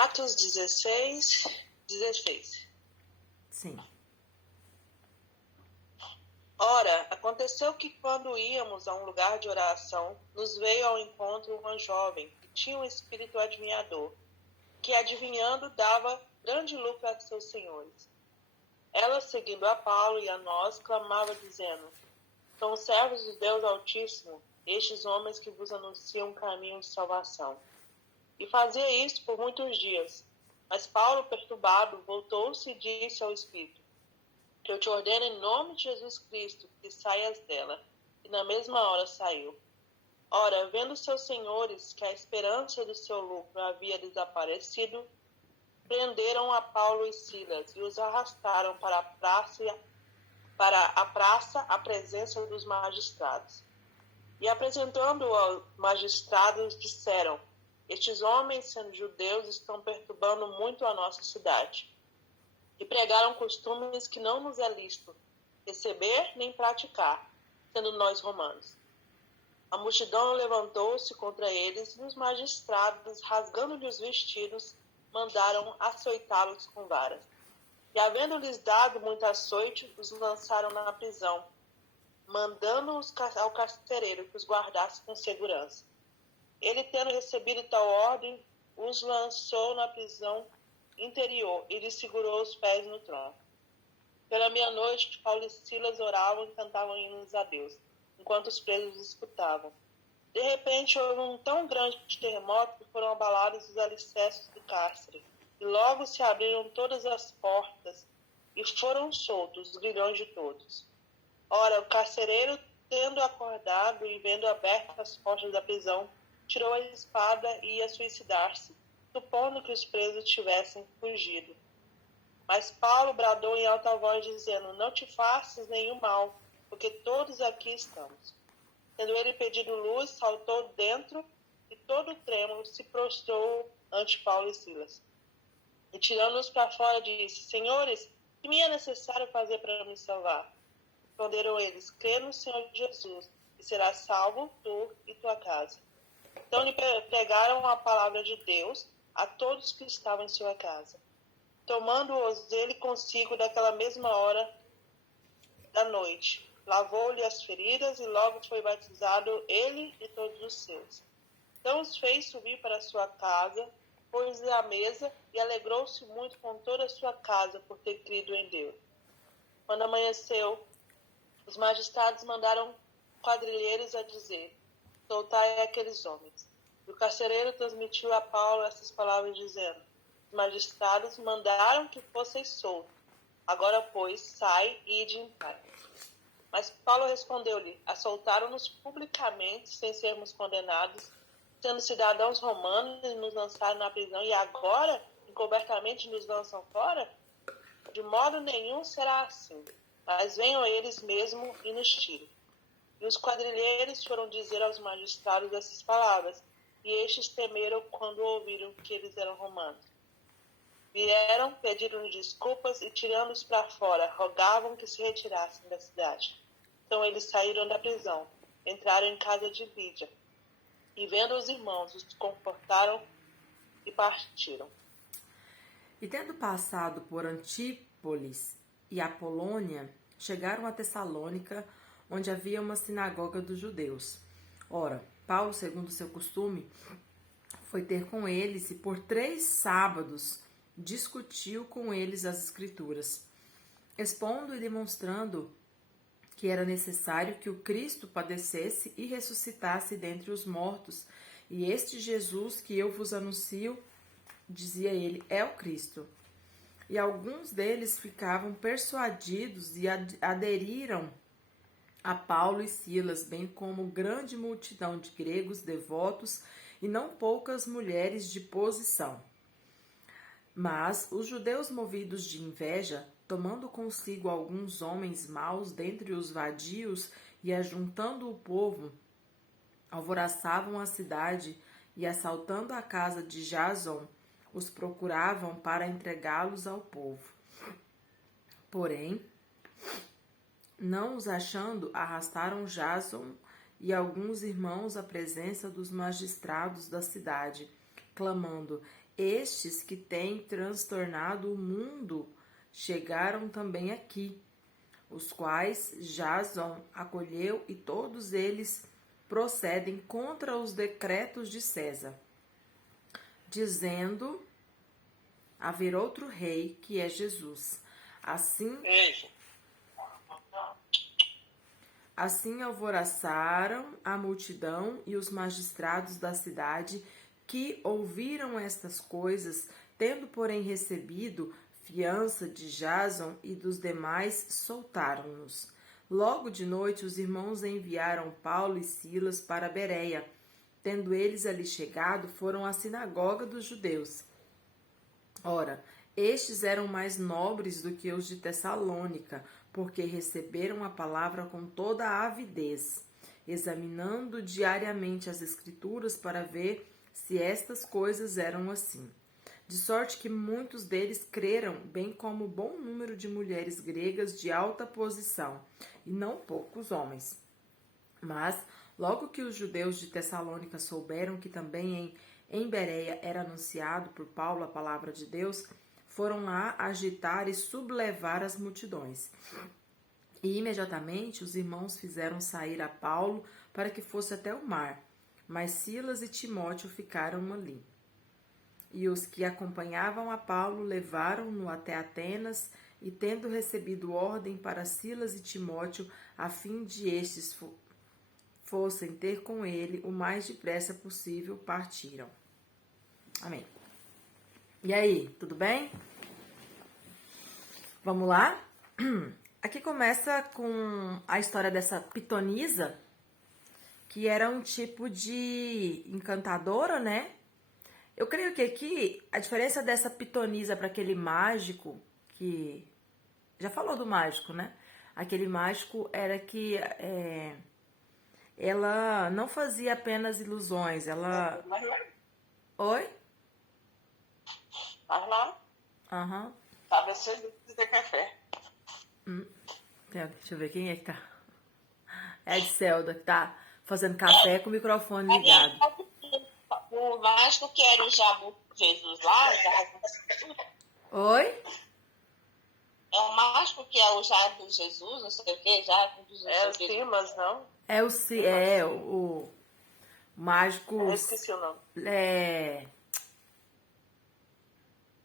Atos 16. Sim. Ora, aconteceu que quando íamos a um lugar de oração, nos veio ao encontro uma jovem que tinha um espírito adivinhador, que adivinhando dava grande lucro a seus senhores. Ela, seguindo a Paulo e a nós, clamava dizendo: são servos do Deus Altíssimo, estes homens que vos anunciam um caminho de salvação. E fazia isto por muitos dias. Mas Paulo, perturbado, voltou-se e disse ao Espírito: que eu te ordeno em nome de Jesus Cristo que saias dela. E na mesma hora saiu. Ora, vendo seus senhores que a esperança do seu lucro havia desaparecido, prenderam a Paulo e Silas e os arrastaram para a praça à presença dos magistrados. E apresentando-o aos magistrados, disseram: estes homens, sendo judeus, estão perturbando muito a nossa cidade. E pregaram costumes que não nos é lícito receber nem praticar, sendo nós romanos. A multidão levantou-se contra eles e os magistrados, rasgando-lhe os vestidos, mandaram açoitá-los com varas. E havendo-lhes dado muito açoite, os lançaram na prisão, mandando-os ao carcereiro que os guardasse com segurança. Ele, tendo recebido tal ordem, os lançou na prisão interior e lhe segurou os pés no tronco. Pela meia-noite, Paulo e Silas oravam e cantavam hinos a Deus, enquanto os presos escutavam. De repente, houve um tão grande terremoto que foram abalados os alicerces do cárcere, e logo se abriram todas as portas, e foram soltos os grilhões de todos. Ora, o carcereiro, tendo acordado e vendo abertas as portas da prisão, tirou a espada e ia suicidar-se, supondo que os presos tivessem fugido. Mas Paulo bradou em alta voz, dizendo: não te faças nenhum mal, porque todos aqui estamos. Tendo ele pedido luz, saltou dentro e todo trêmulo se prostrou ante Paulo e Silas. E tirando-os para fora, disse: senhores, que me é necessário fazer para me salvar? Responderam eles: crê no Senhor Jesus, e serás salvo tu e tua casa. Então lhe pregaram a palavra de Deus a todos que estavam em sua casa. Tomando-os ele consigo daquela mesma hora da noite, lavou-lhe as feridas e logo foi batizado ele e todos os seus. Então os fez subir para a sua casa, pôs-lhe à mesa e alegrou-se muito com toda a sua casa por ter crido em Deus. Quando amanheceu, os magistrados mandaram quadrilheiros a dizer: soltai aqueles homens. E o carcereiro transmitiu a Paulo essas palavras, dizendo: os magistrados mandaram que fosseis soltos. Agora, pois, sai e ide em paz. Mas Paulo respondeu-lhe: assaltaram-nos publicamente, sem sermos condenados, sendo cidadãos romanos, e nos lançaram na prisão, e agora, encobertamente, nos lançam fora? De modo nenhum será assim, mas venham eles mesmo e nos tirem. E os quadrilheiros foram dizer aos magistrados essas palavras, e estes temeram quando ouviram que eles eram romanos. Vieram, pediram desculpas e, tirando-os para fora, rogavam que se retirassem da cidade. Então eles saíram da prisão, entraram em casa de Lídia, e vendo os irmãos, os confortaram e partiram. E tendo passado por Antípolis e Apolônia, chegaram a Tessalônica, onde havia uma sinagoga dos judeus. Ora, Paulo, segundo seu costume, foi ter com eles e por 3 sábados discutiu com eles as Escrituras, expondo e demonstrando que era necessário que o Cristo padecesse e ressuscitasse dentre os mortos, e este Jesus que eu vos anuncio, dizia ele, é o Cristo. E alguns deles ficavam persuadidos e aderiram a Paulo e Silas, bem como grande multidão de gregos devotos e não poucas mulheres de posição. Mas os judeus, movidos de inveja, tomando consigo alguns homens maus dentre os vadios e ajuntando o povo, alvoroçavam a cidade e, assaltando a casa de Jason, os procuravam para entregá-los ao povo. Porém, não os achando, arrastaram Jason e alguns irmãos à presença dos magistrados da cidade, clamando: estes que têm transtornado o mundo chegaram também aqui, os quais Jason acolheu, e todos eles procedem contra os decretos de César, dizendo haver outro rei, que é Jesus. Assim alvoroçaram a multidão e os magistrados da cidade, que ouviram estas coisas, tendo, porém, recebido fiança de Jason e dos demais, soltaram-nos. Logo de noite, os irmãos enviaram Paulo e Silas para Bereia. Tendo eles ali chegado, foram à sinagoga dos judeus. Ora, estes eram mais nobres do que os de Tessalônica, porque receberam a palavra com toda a avidez, examinando diariamente as Escrituras para ver se estas coisas eram assim. De sorte que muitos deles creram, bem como bom número de mulheres gregas de alta posição, e não poucos homens. Mas, logo que os judeus de Tessalônica souberam que também em Bereia era anunciado por Paulo a palavra de Deus, foram lá agitar e sublevar as multidões. E imediatamente os irmãos fizeram sair a Paulo para que fosse até o mar, mas Silas e Timóteo ficaram ali. E os que acompanhavam a Paulo levaram-no até Atenas, e tendo recebido ordem para Silas e Timóteo, a fim de estes fossem ter com ele o mais depressa possível, partiram. Amém. E aí, tudo bem? Vamos lá? Aqui começa com a história dessa pitonisa, que era um tipo de encantadora, né? Eu creio que aqui a diferença dessa pitonisa para aquele mágico, que já falou do mágico, né? Aquele mágico era que ela não fazia apenas ilusões, ela... Oi? Vai lá. Aham. Tava cheio de café. Deixa eu ver quem é que tá. É a Edselda, que tá fazendo café com o microfone ligado. O mágico que era o Jabu Jesus lá, Oi? é o mágico que é o Jabu Jesus, não sei o que, Jabu Jesus. É o Simas, não? É o mágico. Eu esqueci o nome.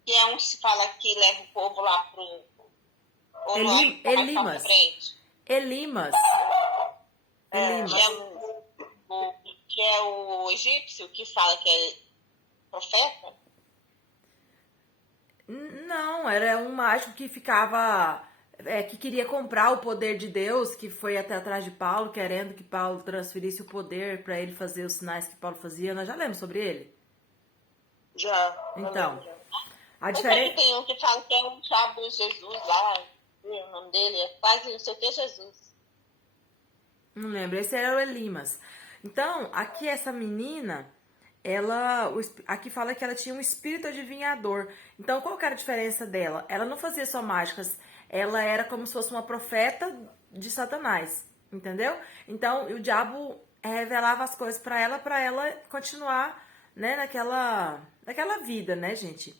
Que é um que se fala que leva o povo lá pro... Elimas. Elimas. Que é o egípcio que fala que é profeta? Não, era um mágico que ficava... que queria comprar o poder de Deus, que foi até atrás de Paulo, querendo que Paulo transferisse o poder para ele fazer os sinais que Paulo fazia. Nós já lemos sobre ele? Já. Então, a diferença... Tem um que fala que é um Jabu Jesus lá, o nome dele é quase não sei o que Jesus. Não lembro, esse era o Elimas. Então, aqui essa menina, aqui fala que ela tinha um espírito adivinhador. Então, qual que era a diferença dela? Ela não fazia só mágicas, ela era como se fosse uma profeta de Satanás, entendeu? Então, o diabo revelava as coisas para ela continuar, né, naquela vida, né, gente?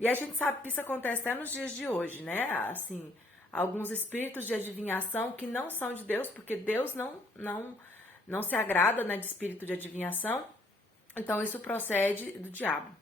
E a gente sabe que isso acontece até nos dias de hoje, né? Assim, alguns espíritos de adivinhação que não são de Deus, porque Deus não se agrada, né, de espírito de adivinhação. Então, isso procede do diabo.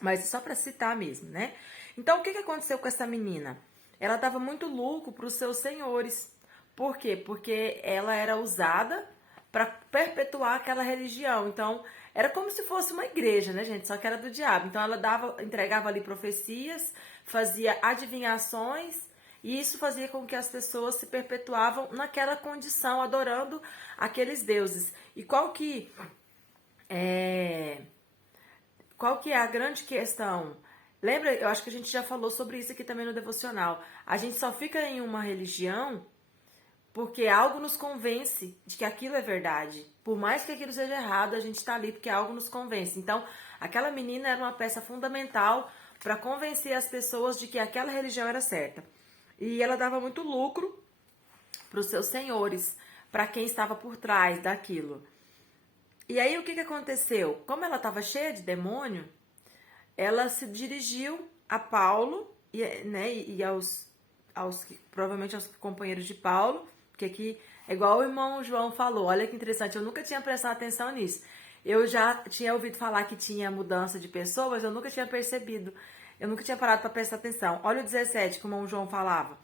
Mas é só para citar mesmo, né? Então, o que aconteceu com essa menina? Ela dava muito lucro para os seus senhores. Por quê? Porque ela era usada para perpetuar aquela religião. Então, era como se fosse uma igreja, né, gente? Só que era do diabo. Então, ela entregava ali profecias, fazia adivinhações, e isso fazia com que as pessoas se perpetuavam naquela condição, adorando aqueles deuses. E qual que é a grande questão? Lembra, eu acho que a gente já falou sobre isso aqui também no devocional. A gente só fica em uma religião porque algo nos convence de que aquilo é verdade. Por mais que aquilo seja errado, a gente está ali porque algo nos convence. Então, aquela menina era uma peça fundamental para convencer as pessoas de que aquela religião era certa. E ela dava muito lucro para os seus senhores, para quem estava por trás daquilo. E aí, o que aconteceu? Como ela estava cheia de demônio, ela se dirigiu a Paulo e, né, e provavelmente aos companheiros de Paulo, porque aqui é igual o irmão João falou, olha que interessante, eu nunca tinha prestado atenção nisso. Eu já tinha ouvido falar que tinha mudança de pessoas, eu nunca tinha percebido, eu nunca tinha parado para prestar atenção. Olha o 17, que o irmão João falava.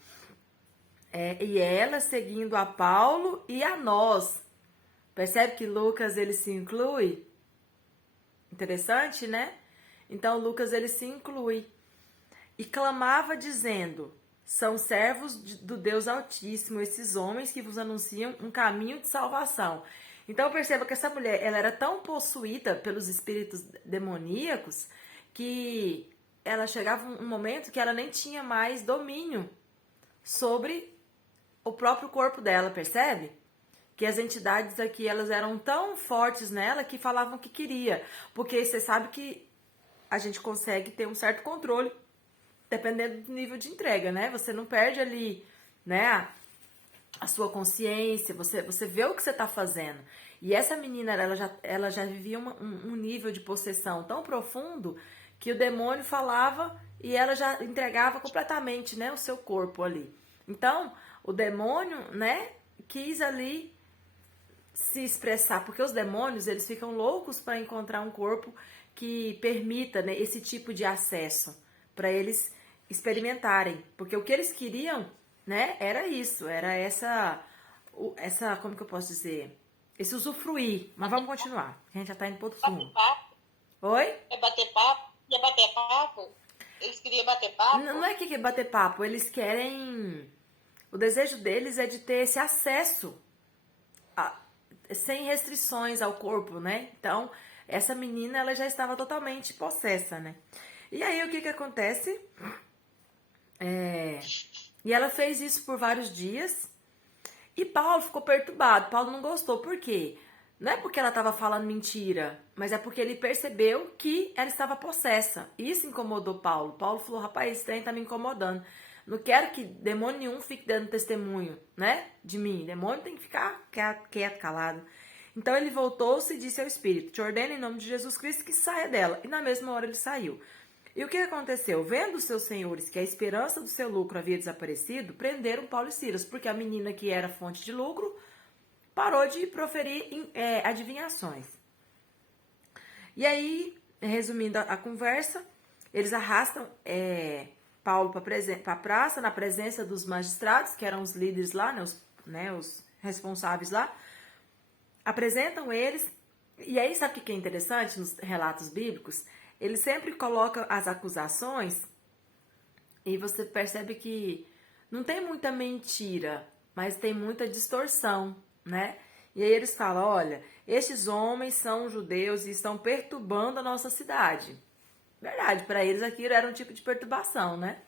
E ela seguindo a Paulo e a nós. Percebe que Lucas ele se inclui? Interessante, né? Então Lucas ele se inclui. E clamava dizendo: são servos do Deus Altíssimo, esses homens que vos anunciam um caminho de salvação. Então perceba que essa mulher ela era tão possuída pelos espíritos demoníacos que ela chegava um momento que ela nem tinha mais domínio sobre o próprio corpo dela, percebe? Que as entidades aqui, elas eram tão fortes nela que falavam o que queria. Porque você sabe que a gente consegue ter um certo controle dependendo do nível de entrega, né? Você não perde ali, né, a sua consciência, você vê o que você tá fazendo. E essa menina, ela já vivia um nível de possessão tão profundo que o demônio falava e ela já entregava completamente, né, o seu corpo ali. Então, o demônio, né, quis ali se expressar, porque os demônios, eles ficam loucos para encontrar um corpo que permita, né, esse tipo de acesso, para eles experimentarem, porque o que eles queriam, né, era isso, era essa, como que eu posso dizer, esse usufruir, mas vamos continuar, a gente já tá indo pro outro fundo. Oi? É bater papo? É bater papo? Eles queriam bater papo? Não é que bater papo, eles querem, o desejo deles é de ter esse acesso sem restrições ao corpo, né? Então, essa menina, ela já estava totalmente possessa, né? E aí, o que que acontece? E ela fez isso por vários dias. E Paulo ficou perturbado. Paulo não gostou. Por quê? Não é porque ela estava falando mentira, mas é porque ele percebeu que ela estava possessa. Isso incomodou Paulo. Paulo falou, rapaz, esse trem tá me incomodando. Não quero que demônio nenhum fique dando testemunho, né, de mim. Demônio tem que ficar quieto, calado. Então ele voltou-se e disse ao Espírito, te ordeno em nome de Jesus Cristo que saia dela. E na mesma hora ele saiu. E o que aconteceu? Vendo os seus senhores que a esperança do seu lucro havia desaparecido, prenderam Paulo e Silas, porque a menina que era fonte de lucro parou de proferir adivinhações. E aí, resumindo a conversa, eles arrastam Paulo para a praça, na presença dos magistrados, que eram os líderes lá, os responsáveis lá, apresentam eles, e aí sabe o que é interessante nos relatos bíblicos? Ele sempre coloca as acusações e você percebe que não tem muita mentira, mas tem muita distorção, né? E aí eles falam, olha, estes homens são judeus e estão perturbando a nossa cidade. Verdade, para eles aquilo era um tipo de perturbação, né?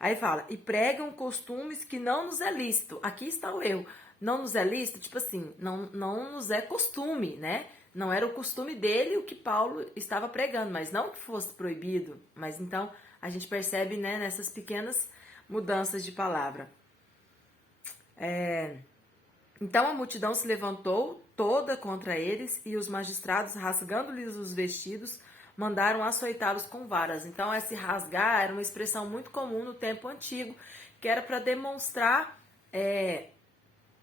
Aí fala, e pregam costumes que não nos é lícito. Aqui está o erro. Não nos é lícito, tipo assim, não nos é costume, né? Não era o costume dele o que Paulo estava pregando, mas não que fosse proibido. Mas então a gente percebe, né, nessas pequenas mudanças de palavra. Então a multidão se levantou toda contra eles e os magistrados, rasgando-lhes os vestidos, mandaram açoitá-los com varas. Então esse rasgar era uma expressão muito comum no tempo antigo, que era para demonstrar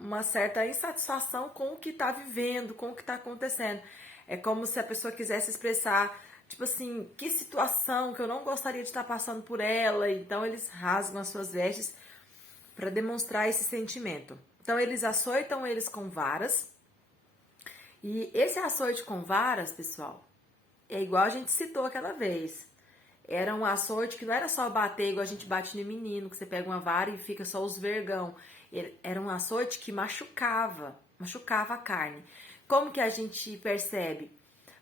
uma certa insatisfação com o que está vivendo, com o que está acontecendo. É como se a pessoa quisesse expressar, tipo assim, que situação que eu não gostaria de estar passando por ela. Então eles rasgam as suas vestes para demonstrar esse sentimento. Então eles açoitam eles com varas. E esse açoite com varas, pessoal, é igual a gente citou aquela vez. Era um açoite que não era só bater igual a gente bate no menino, que você pega uma vara e fica só os vergão. Era um açoite que machucava a carne. Como que a gente percebe?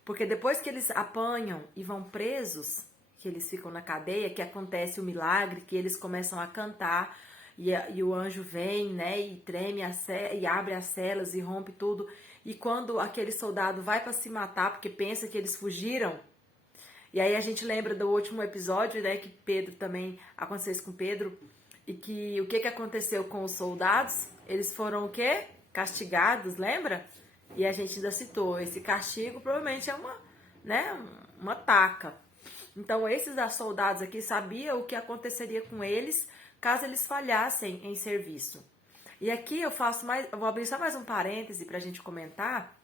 Porque depois que eles apanham e vão presos, que eles ficam na cadeia, que acontece o milagre, que eles começam a cantar, e o anjo vem, né, e treme e abre as celas e rompe tudo. E quando aquele soldado vai para se matar, porque pensa que eles fugiram, e aí a gente lembra do último episódio, né, que Pedro também aconteceu isso com Pedro, e que o que aconteceu com os soldados? Eles foram o quê? Castigados, lembra? E a gente ainda citou, esse castigo provavelmente é uma taca. Então, esses soldados aqui sabiam o que aconteceria com eles caso eles falhassem em serviço. E aqui eu vou abrir só mais um parêntese para a gente comentar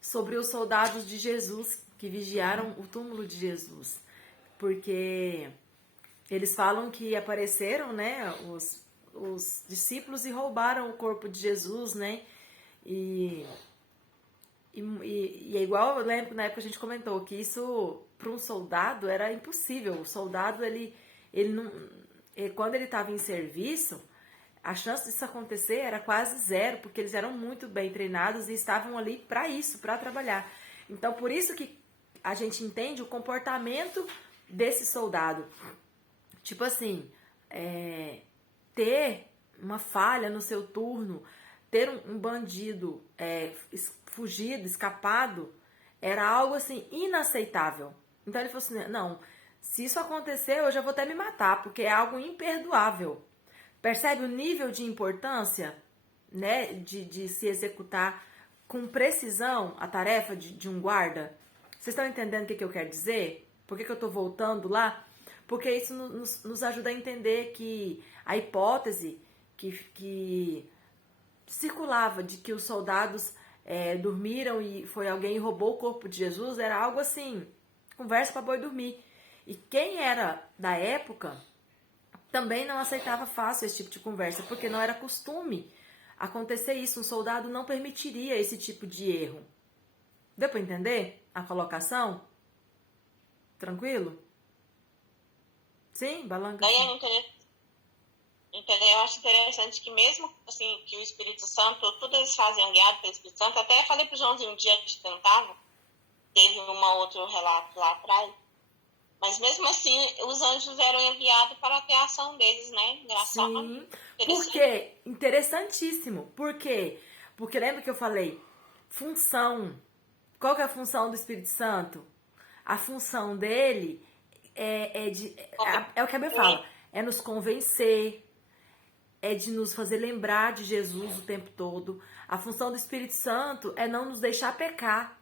sobre os soldados de Jesus que vigiaram o túmulo de Jesus. Porque eles falam que apareceram, né, os discípulos e roubaram o corpo de Jesus, né? E é igual, eu lembro na época a gente comentou que isso para um soldado era impossível. O soldado, ele não, quando ele estava em serviço, a chance disso acontecer era quase zero, porque eles eram muito bem treinados e estavam ali para isso, para trabalhar. Então, por isso que a gente entende o comportamento desse soldado. Tipo assim, ter uma falha no seu turno, ter um bandido fugido, escapado, era algo assim inaceitável. Então ele falou assim, não, se isso acontecer eu já vou até me matar, porque é algo imperdoável. Percebe o nível de importância, né, de se executar com precisão a tarefa de um guarda? Vocês estão entendendo o que eu quero dizer? Por que eu estou voltando lá? Porque isso nos ajuda a entender que a hipótese que circulava de que os soldados dormiram e foi alguém e roubou o corpo de Jesus era algo assim, conversa para boi dormir. E quem era da época também não aceitava fácil esse tipo de conversa, porque não era costume acontecer isso. Um soldado não permitiria esse tipo de erro. Deu para entender a colocação? Tranquilo? Sim, Balanca? Eu acho interessante que mesmo assim, que o Espírito Santo, tudo eles faziam guiado pelo Espírito Santo, até falei pro Joãozinho um dia que a gente cantava, teve outro relato lá atrás, mas mesmo assim, os anjos eram enviados para a criação deles, né? Engraçado. Sim, porque, interessantíssimo, por quê? Porque lembra que eu falei, função, qual que é a função do Espírito Santo? A função dele é o que a Bíblia fala, é nos convencer, é de nos fazer lembrar de Jesus o tempo todo. A função do Espírito Santo é não nos deixar pecar.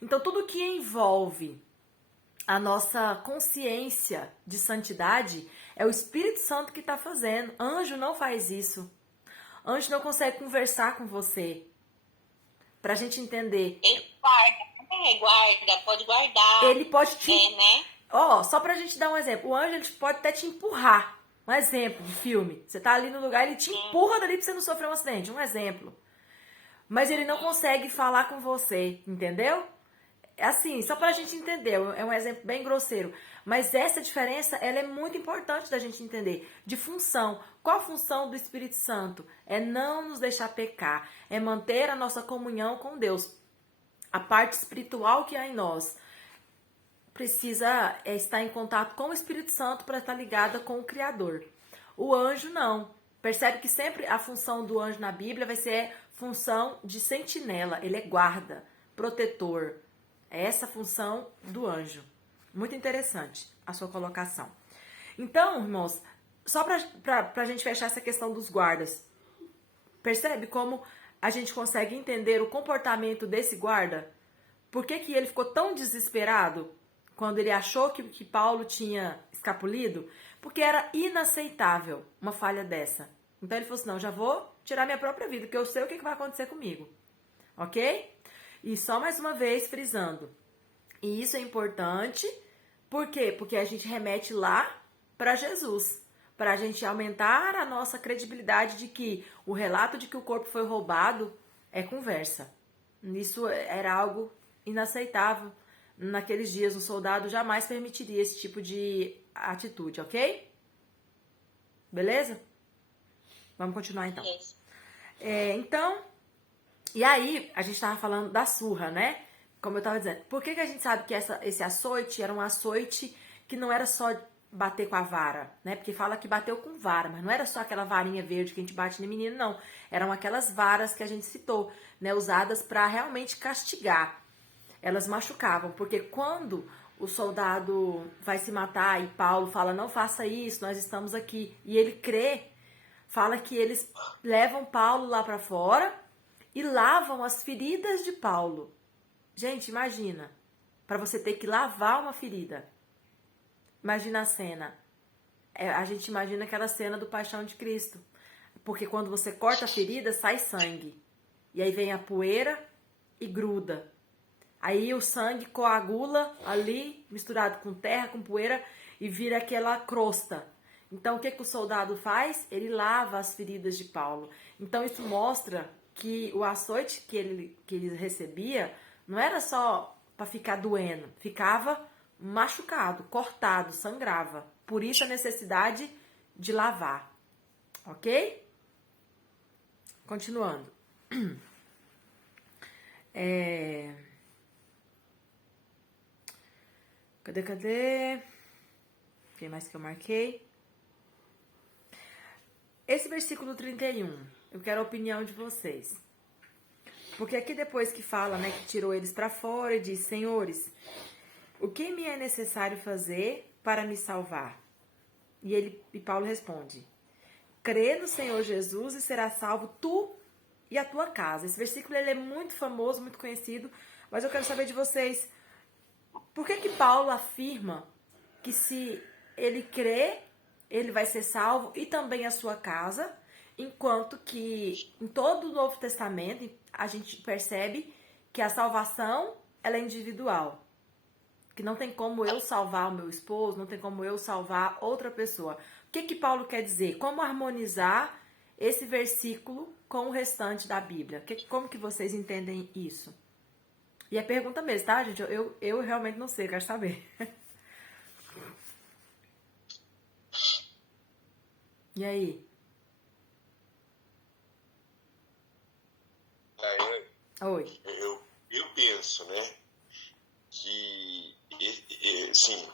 Então, tudo que envolve a nossa consciência de santidade é o Espírito Santo que está fazendo. Anjo não faz isso. Anjo não consegue conversar com você. Pra gente entender. Ele guarda, pode guardar. Ele pode te... né? Só pra gente dar um exemplo. O anjo ele pode até te empurrar. Um exemplo de filme. Você tá ali no lugar, ele te empurra dali pra você não sofrer um acidente. Um exemplo. Mas ele não consegue falar com você, entendeu? Assim, só pra gente entender. É um exemplo bem grosseiro. Mas essa diferença, ela é muito importante da gente entender. De função. Qual a função do Espírito Santo? É não nos deixar pecar. É manter a nossa comunhão com Deus. A parte espiritual que há em nós precisa estar em contato com o Espírito Santo para estar ligada com o Criador. O anjo não. Percebe que sempre a função do anjo na Bíblia vai ser função de sentinela. Ele é guarda, protetor. É essa a função do anjo. Muito interessante a sua colocação. Então, irmãos, só para a gente fechar essa questão dos guardas. Percebe como a gente consegue entender o comportamento desse guarda? Por que ele ficou tão desesperado quando ele achou que Paulo tinha escapulido? Porque era inaceitável uma falha dessa. Então ele falou assim, não, já vou tirar minha própria vida, porque eu sei o que vai acontecer comigo. Ok? E só mais uma vez frisando. E isso é importante. Por quê? Porque a gente remete lá para Jesus. Para a gente aumentar a nossa credibilidade de que o relato de que o corpo foi roubado é conversa. Isso era algo inaceitável. Naqueles dias, um soldado jamais permitiria esse tipo de atitude, ok? Beleza? Vamos continuar então. Então, e aí, a gente estava falando da surra, né? Como eu estava dizendo. Por que a gente sabe que esse açoite era um açoite que não era só bater com a vara, né? Porque fala que bateu com vara, mas não era só aquela varinha verde que a gente bate no menino, não. Eram aquelas varas que a gente citou, né? Usadas para realmente castigar. Elas machucavam, porque quando o soldado vai se matar e Paulo fala, não faça isso, nós estamos aqui, e ele crê, fala que eles levam Paulo lá para fora e lavam as feridas de Paulo. Gente, imagina, para você ter que lavar uma ferida. Imagina a cena. A gente imagina aquela cena do Paixão de Cristo. Porque quando você corta a ferida, sai sangue. E aí vem a poeira e gruda. Aí o sangue coagula ali, misturado com terra, com poeira, e vira aquela crosta. Então, o que o soldado faz? Ele lava as feridas de Paulo. Então, isso mostra que o açoite que ele recebia não era só para ficar doendo, ficava machucado, cortado, sangrava. Por isso a necessidade de lavar. Ok? Continuando. Cadê? Quem mais que eu marquei? Esse versículo 31, eu quero a opinião de vocês. Porque aqui depois que fala, né, que tirou eles para fora e diz: Senhores, o que me é necessário fazer para me salvar? E Paulo responde: crê no Senhor Jesus e será salvo tu e a tua casa. Esse versículo ele é muito famoso, muito conhecido, mas eu quero saber de vocês, por que Paulo afirma que se ele crê, ele vai ser salvo e também a sua casa, enquanto que em todo o Novo Testamento a gente percebe que a salvação ela é individual. Que não tem como eu salvar o meu esposo, não tem como eu salvar outra pessoa. O que Paulo quer dizer? Como harmonizar esse versículo com o restante da Bíblia? Como que vocês entendem isso? E é pergunta mesmo, tá, gente? Eu realmente não sei, quero saber. E aí? Oi. Eu penso, né, que, sim,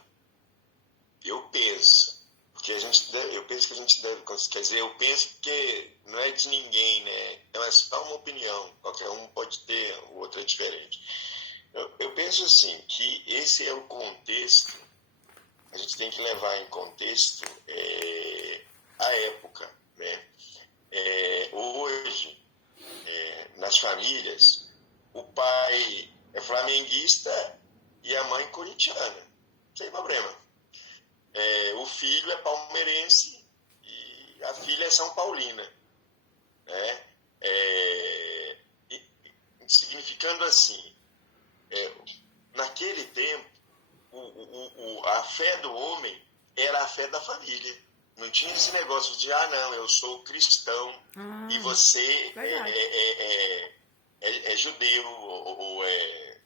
eu penso que eu penso que a gente deve, quer dizer, eu penso que não é de ninguém, né, então é só uma opinião, qualquer um pode ter, o outro é diferente. Eu penso assim, que esse é o contexto, a gente tem que levar em contexto a época, né, hoje, nas famílias, o pai é flamenguista e a mãe corintiana, sem problema. O filho é palmeirense e a filha é São Paulina, né? Significando assim, naquele tempo, a fé do homem era a fé da família. Não tinha esse negócio de, não, eu sou cristão e você é judeu ou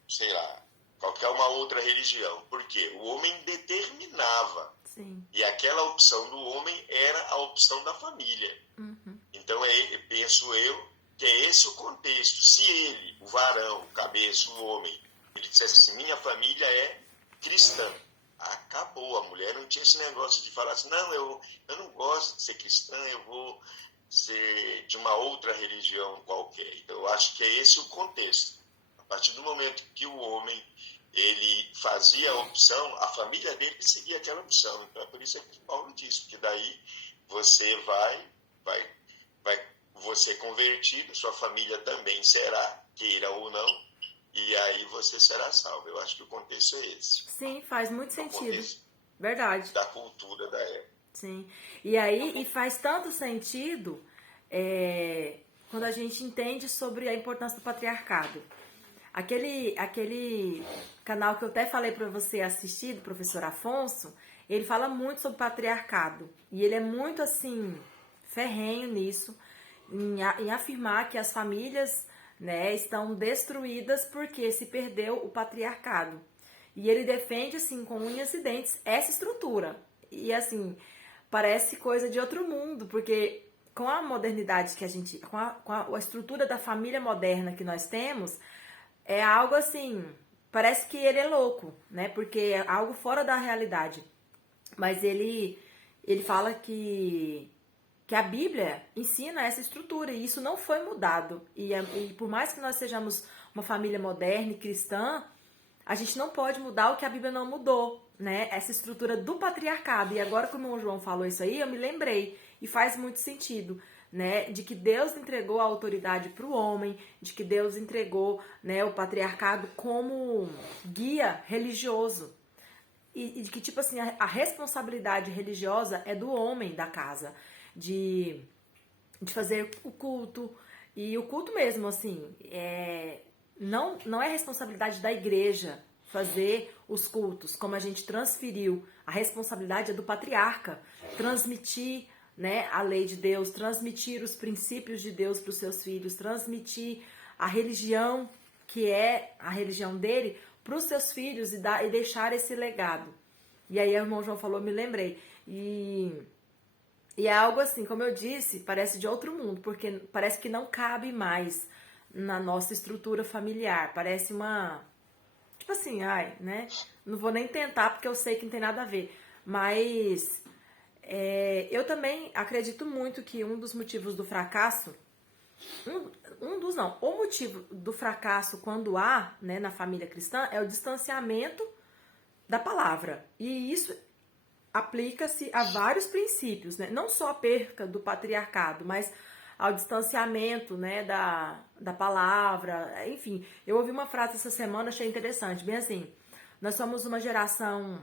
sei lá, qualquer uma outra religião. Porque o homem determinava. Sim. E aquela opção do homem era a opção da família. Uhum. Então, penso eu, que é esse o contexto. Se ele, o varão, o cabeça, o homem, ele dissesse assim, minha família é cristã. Acabou, a mulher não tinha esse negócio de falar assim, não, eu não gosto de ser cristã, eu vou ser de uma outra religião qualquer. Então, eu acho que é esse o contexto. A partir do momento que o homem ele fazia a opção, a família dele seguia aquela opção. Então, é por isso que Paulo diz, porque daí você vai você convertido, sua família também será, queira ou não, e aí você será salvo. Eu acho que o contexto é esse. Sim, faz muito sentido. Verdade. Da cultura da época. Sim. E aí, faz tanto sentido quando a gente entende sobre a importância do patriarcado. Aquele canal que eu até falei para você assistir, do professor Afonso, ele fala muito sobre patriarcado. E ele é muito, assim, ferrenho nisso, em afirmar que as famílias, né, estão destruídas porque se perdeu o patriarcado. E ele defende, assim, com unhas e dentes, essa estrutura. E, assim, parece coisa de outro mundo, porque com a modernidade que a gente... Com a estrutura da família moderna que nós temos, é algo, assim... Parece que ele é louco, né? Porque é algo fora da realidade. Mas ele fala que a Bíblia ensina essa estrutura e isso não foi mudado. E por mais que nós sejamos uma família moderna e cristã, a gente não pode mudar o que a Bíblia não mudou, né? Essa estrutura do patriarcado. E agora que o irmão João falou isso aí, eu me lembrei. E faz muito sentido, né? De que Deus entregou a autoridade para o homem, de que Deus entregou, né, o patriarcado como guia religioso. e de que, tipo assim, a responsabilidade religiosa é do homem da casa, de fazer o culto, e o culto mesmo, assim, não é responsabilidade da igreja fazer os cultos, como a gente transferiu, a responsabilidade é do patriarca, transmitir, né, a lei de Deus, transmitir os princípios de Deus para os seus filhos, transmitir a religião, que é a religião dele, para os seus filhos e deixar esse legado. E aí o irmão João falou, me lembrei. E é algo assim, como eu disse, parece de outro mundo, porque parece que não cabe mais na nossa estrutura familiar. Parece uma... Tipo assim, né? Não vou nem tentar, porque eu sei que não tem nada a ver. Mas eu também acredito muito que um dos motivos do fracasso... o motivo do fracasso quando há, né, na família cristã é o distanciamento da palavra. E isso aplica-se a vários princípios, né? Não só a perca do patriarcado, mas ao distanciamento, né, da palavra. Enfim, eu ouvi uma frase essa semana, achei interessante, bem assim, nós somos uma geração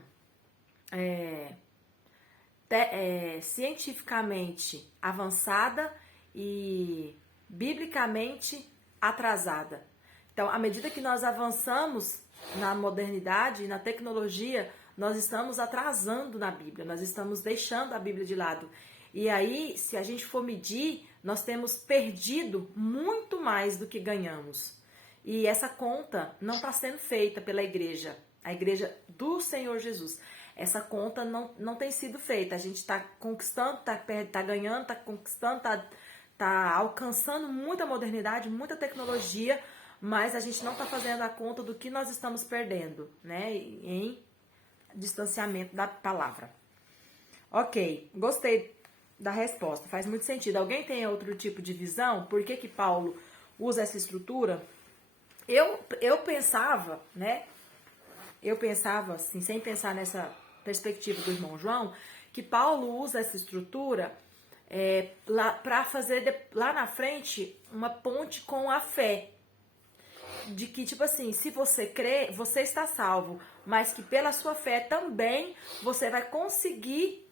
cientificamente avançada e biblicamente atrasada. Então, à medida que nós avançamos na modernidade e na tecnologia, nós estamos atrasando na Bíblia, nós estamos deixando a Bíblia de lado. E aí, se a gente for medir, nós temos perdido muito mais do que ganhamos. E essa conta não está sendo feita pela igreja, a igreja do Senhor Jesus. Essa conta não tem sido feita. A gente está conquistando, está ganhando, está conquistando, está alcançando muita modernidade, muita tecnologia, mas a gente não está fazendo a conta do que nós estamos perdendo, né, em distanciamento da palavra. Ok, gostei da resposta, faz muito sentido. Alguém tem outro tipo de visão? Por que Paulo usa essa estrutura? Eu pensava, né, assim, sem pensar nessa perspectiva do irmão João, que Paulo usa essa estrutura para fazer lá na frente uma ponte com a fé. De que, tipo assim, se você crê, você está salvo, mas que pela sua fé também você vai conseguir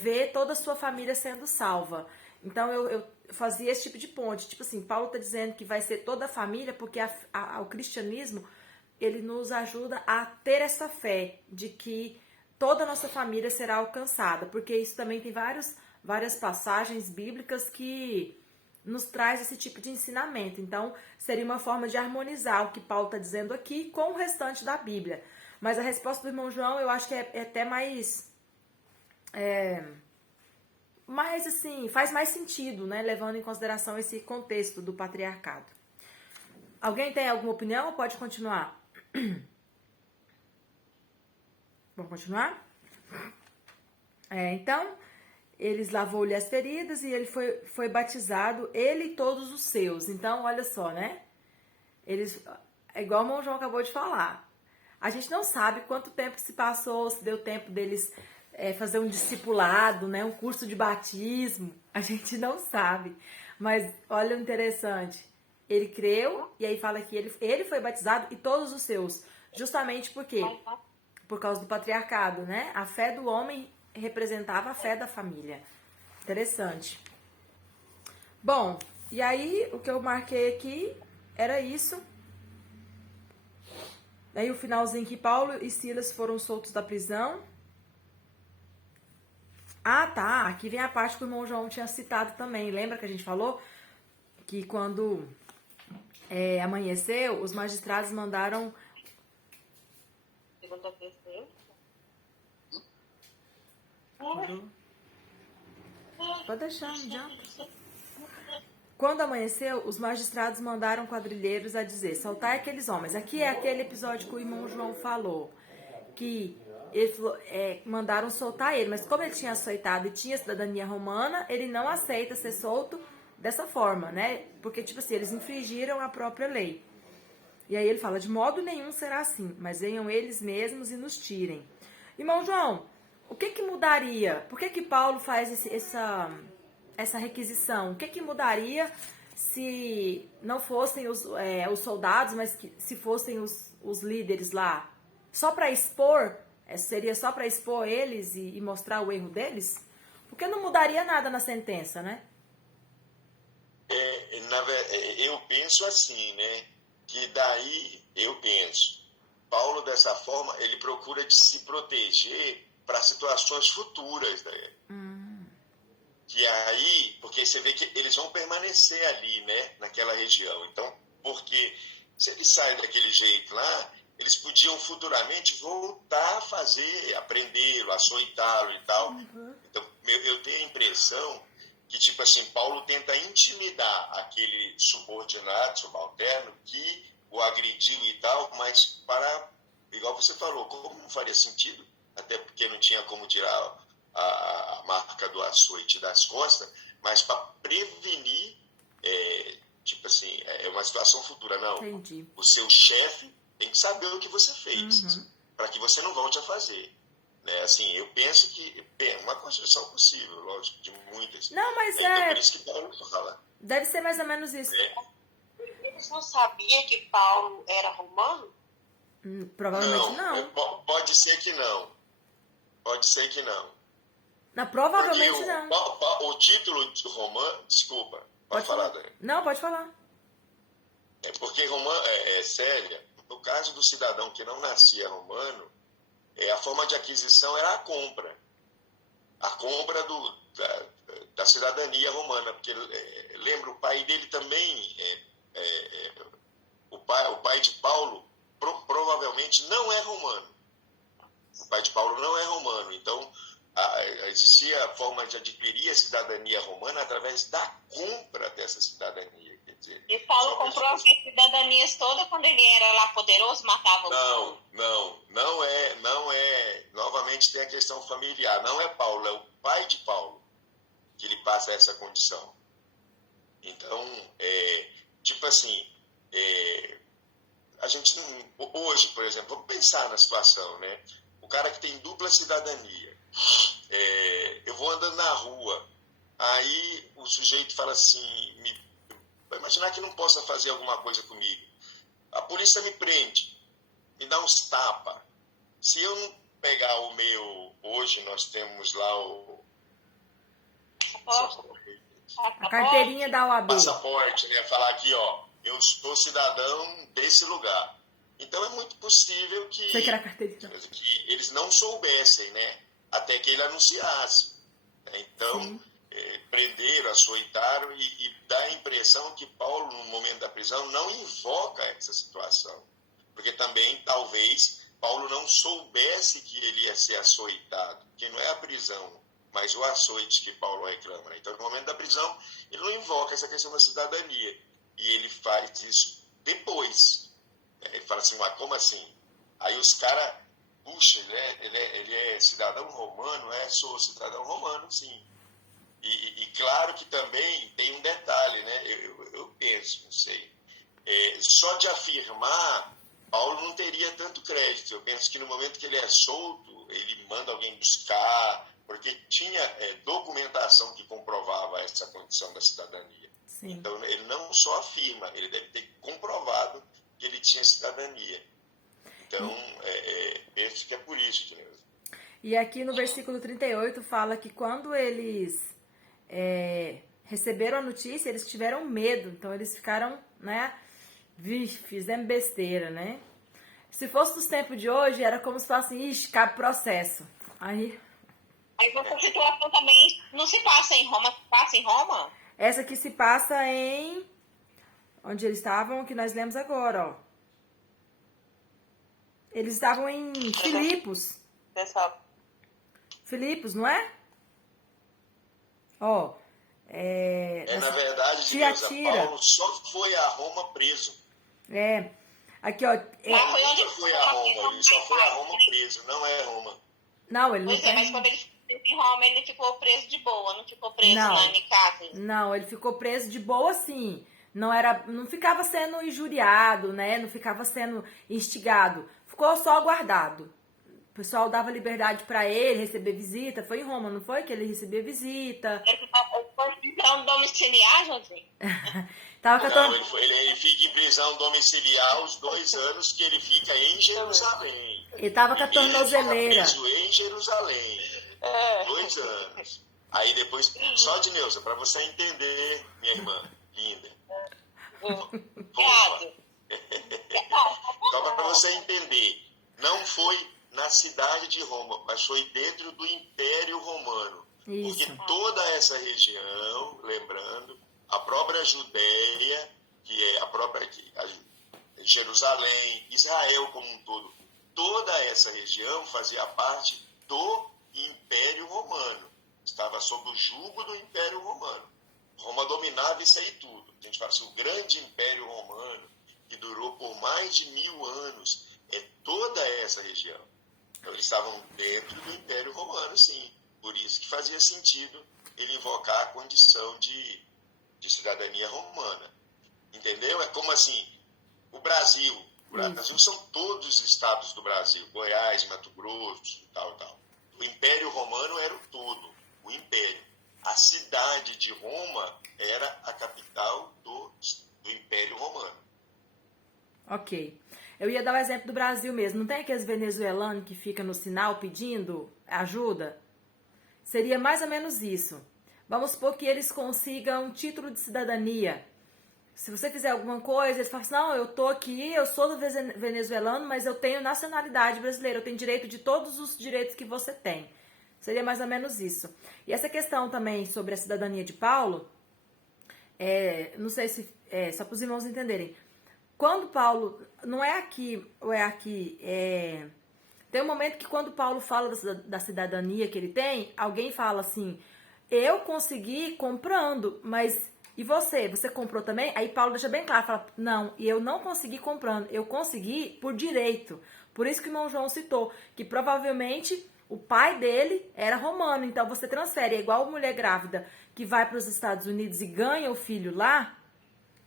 ver toda a sua família sendo salva. Então eu fazia esse tipo de ponte. Tipo assim, Paulo está dizendo que vai ser toda a família, porque o cristianismo, ele nos ajuda a ter essa fé de que toda a nossa família será alcançada, porque isso também tem várias passagens bíblicas que nos traz esse tipo de ensinamento. Então, seria uma forma de harmonizar o que Paulo está dizendo aqui com o restante da Bíblia. Mas a resposta do irmão João, eu acho que é até mais assim, faz mais sentido, né? Levando em consideração esse contexto do patriarcado. Alguém tem alguma opinião ou pode continuar? Vamos continuar? Então, eles lavou-lhe as feridas e ele foi batizado, ele e todos os seus. Então, olha só, né? É igual o irmão João acabou de falar. A gente não sabe quanto tempo se passou, se deu tempo deles fazer um discipulado, né? Um curso de batismo. A gente não sabe. Mas olha o interessante. Ele creu e aí fala que ele foi batizado e todos os seus. Justamente por quê? Por causa do patriarcado, né? A fé do homem representava a fé da família. Interessante. Bom, e aí o que eu marquei aqui era isso. Aí o finalzinho que Paulo e Silas foram soltos da prisão. Ah, tá. Aqui vem a parte que o irmão João tinha citado também. Lembra que a gente falou que quando amanheceu, os magistrados mandaram... Segunda terceira. Pode deixar, não adianta. Quando amanheceu, os magistrados mandaram quadrilheiros a dizer: soltai aqueles homens. Aqui é aquele episódio que o irmão João falou, que mandaram soltar ele, mas como ele tinha aceitado e tinha cidadania romana, ele não aceita ser solto dessa forma, né? Porque, tipo assim, eles infringiram a própria lei. E aí ele fala: de modo nenhum será assim, mas venham eles mesmos e nos tirem. Irmão João, o que mudaria? Por que Paulo faz essa requisição? O que mudaria se não fossem os soldados, mas se fossem os líderes lá? Só para expor seria só para expor eles e mostrar o erro deles? Porque não mudaria nada na sentença, né? Eu penso assim, né? Que daí, eu penso, Paulo, dessa forma, ele procura de se proteger para situações futuras, né? Que aí, porque você vê que eles vão permanecer ali, né? Naquela região. Então, porque se eles saem daquele jeito lá, eles podiam futuramente voltar a fazer, aprendê-lo, açoitá-lo e tal. Então, eu tenho a impressão que, tipo assim, Paulo tenta intimidar aquele subordinado, subalterno, que o agrediu e tal, mas para, igual você falou, como não faria sentido, até porque não tinha como tirar a marca do açoite das costas, mas para prevenir, tipo assim, é uma situação futura. Não, Entendi. o seu chefe tem que saber o que você fez, para que você não volte a fazer. Né? Assim, eu penso que é uma construção possível, lógico, de muitas. Não, mas então, por isso que Paulo fala. deve ser mais ou menos isso. Eles não sabiam que Paulo era romano? Provavelmente não. Pode ser que não. Pode ser que não. Não, provavelmente Porque não. o título de romano, desculpa, pode falar, Dani. Não, pode falar. É porque romano Célia, no caso do cidadão que não nascia romano, a forma de aquisição era a compra. A compra da cidadania romana. Porque, lembra, o pai dele também, o pai de Paulo, provavelmente não é romano. O pai de Paulo não é romano. Então, existia a forma de adquirir a cidadania romana através da compra dessa cidadania. Quer dizer, e Paulo comprou as cidadanias todas quando ele era lá poderoso, matava não é. Novamente tem a questão familiar. Não é Paulo, é o pai de Paulo que lhe passa essa condição. Então, tipo assim, a gente não, hoje, por exemplo, vamos pensar na situação, né? O cara que tem dupla cidadania, eu vou andando na rua, aí o sujeito fala assim, vai imaginar que não possa fazer alguma coisa comigo. A polícia me prende, me dá uns tapas. Se eu não pegar o meu, hoje nós temos lá A carteirinha da OAB. Passaporte, né? Falar aqui, ó, eu sou cidadão desse lugar. Então é muito possível que eles não soubessem, né? Até que ele anunciasse. Né? Então, prenderam, açoitaram e dá a impressão que Paulo, no momento da prisão, não invoca essa situação. Porque também, talvez, Paulo não soubesse que ele ia ser açoitado, porque não é a prisão, mas o açoite que Paulo reclama. Né? Então, no momento da prisão, ele não invoca essa questão da cidadania. E ele faz isso depois. Ele fala assim, mas como assim? Aí os caras, puxa, ele é cidadão romano? Sou cidadão romano, sim. E claro que também tem um detalhe, né? Eu penso, não sei. Só de afirmar, Paulo não teria tanto crédito. Eu penso que no momento que ele é solto, ele manda alguém buscar, porque tinha documentação que comprovava essa condição da cidadania. Sim. Então, ele não só afirma, ele deve ter comprovado que ele tinha cidadania. Então, penso que é por isso, entendeu? E aqui no versículo 38 fala que quando eles receberam a notícia, eles tiveram medo. Então, eles ficaram, né, fizemos besteira, né? Se fosse dos tempos de hoje, era como se fosse assim, ixi, cabe processo. Aí essa situação também não se passa em Roma, se passa em Roma? Essa aqui se passa em... Onde eles estavam, que nós lemos agora, ó. Eles estavam em Filipos. Filipos, não é? Ó. Na verdade, Tiatira. Paulo só foi a Roma preso. Aqui, ó. Foi onde foi a Roma, ele só foi a Roma preso, não é Roma. Não, ele não tem... mas quando ele ficou em Roma, ele ficou preso de boa, não ficou preso lá em casa. Não, ele ficou preso de boa, sim. Não ficava sendo injuriado, né? Não ficava sendo instigado. Ficou só guardado. O pessoal dava liberdade para ele receber visita. Foi em Roma, não foi? Que ele recebia visita. Ele foi em prisão domiciliar, José? Ele fica em prisão domiciliar os 2 anos que ele fica em Jerusalém. Ele tava com a Primeiro ele tornozeleira. apresoei em Jerusalém, 2 anos. Aí depois, só de Neuza, para você entender, minha irmã linda. Fofa. Só para você entender, não foi na cidade de Roma, mas foi dentro do Império Romano. Isso. Porque toda essa região, lembrando, a própria Judéia, que é a própria Jerusalém, Israel como um todo, toda essa região fazia parte do Império Romano. Estava sob o jugo do Império Romano. Roma dominava isso aí tudo. A gente fala assim, o grande Império Romano, que durou por mais de 1000 anos, é toda essa região. Então, eles estavam dentro do Império Romano, sim. Por isso que fazia sentido ele invocar a condição de cidadania romana. Entendeu? É como assim, o Brasil são todos os estados do Brasil, Goiás, Mato Grosso, tal. O Império Romano era o todo, o Império. A cidade de Roma era a capital do Império Romano. Ok. Eu ia dar o exemplo do Brasil mesmo. Não tem aqueles venezuelanos que ficam no sinal pedindo ajuda? Seria mais ou menos isso. Vamos supor que eles consigam um título de cidadania. Se você fizer alguma coisa, eles falam assim, não, eu tô aqui, eu sou do venezuelano, mas eu tenho nacionalidade brasileira, eu tenho direito de todos os direitos que você tem. Seria mais ou menos isso. E essa questão também sobre a cidadania de Paulo, não sei se só para os irmãos entenderem. Quando Paulo, não é aqui ou é aqui, tem um momento que quando Paulo fala da cidadania que ele tem, alguém fala assim, eu consegui comprando, mas e você? Você comprou também? Aí Paulo deixa bem claro, fala, não, e eu não consegui comprando, eu consegui por direito. Por isso que o irmão João citou, que provavelmente o pai dele era romano, então você transfere, é igual a mulher grávida que vai para os Estados Unidos e ganha o filho lá,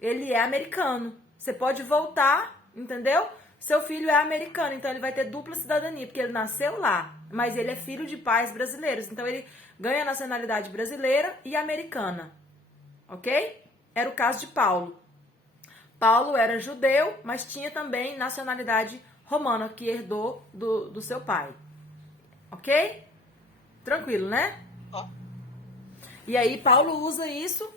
ele é americano. Você pode voltar, entendeu? Seu filho é americano, então ele vai ter dupla cidadania, porque ele nasceu lá, mas ele é filho de pais brasileiros, então ele ganha a nacionalidade brasileira e americana, ok? Era o caso de Paulo. Paulo era judeu, mas tinha também nacionalidade romana, que herdou do seu pai, ok? Tranquilo, né? E aí Paulo usa isso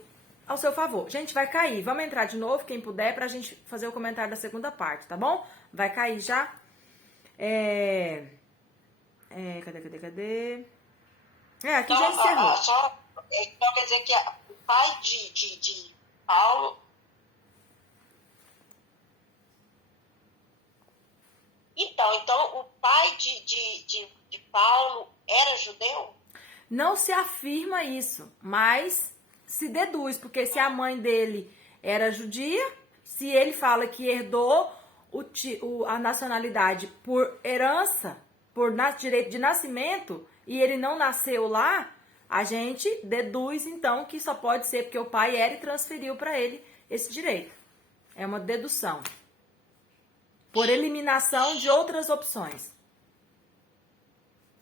ao seu favor. Gente, vai cair. Vamos entrar de novo, quem puder, pra gente fazer o comentário da segunda parte, tá bom? Vai cair já. Cadê? Aqui já encerrou. Então quer dizer que o pai de Paulo... Então o pai de Paulo era judeu? Não se afirma isso, mas se deduz, porque se a mãe dele era judia, se ele fala que herdou a nacionalidade por herança, por direito de nascimento, e ele não nasceu lá, a gente deduz então que só pode ser porque o pai era e transferiu para ele esse direito. É uma dedução. Por eliminação de outras opções.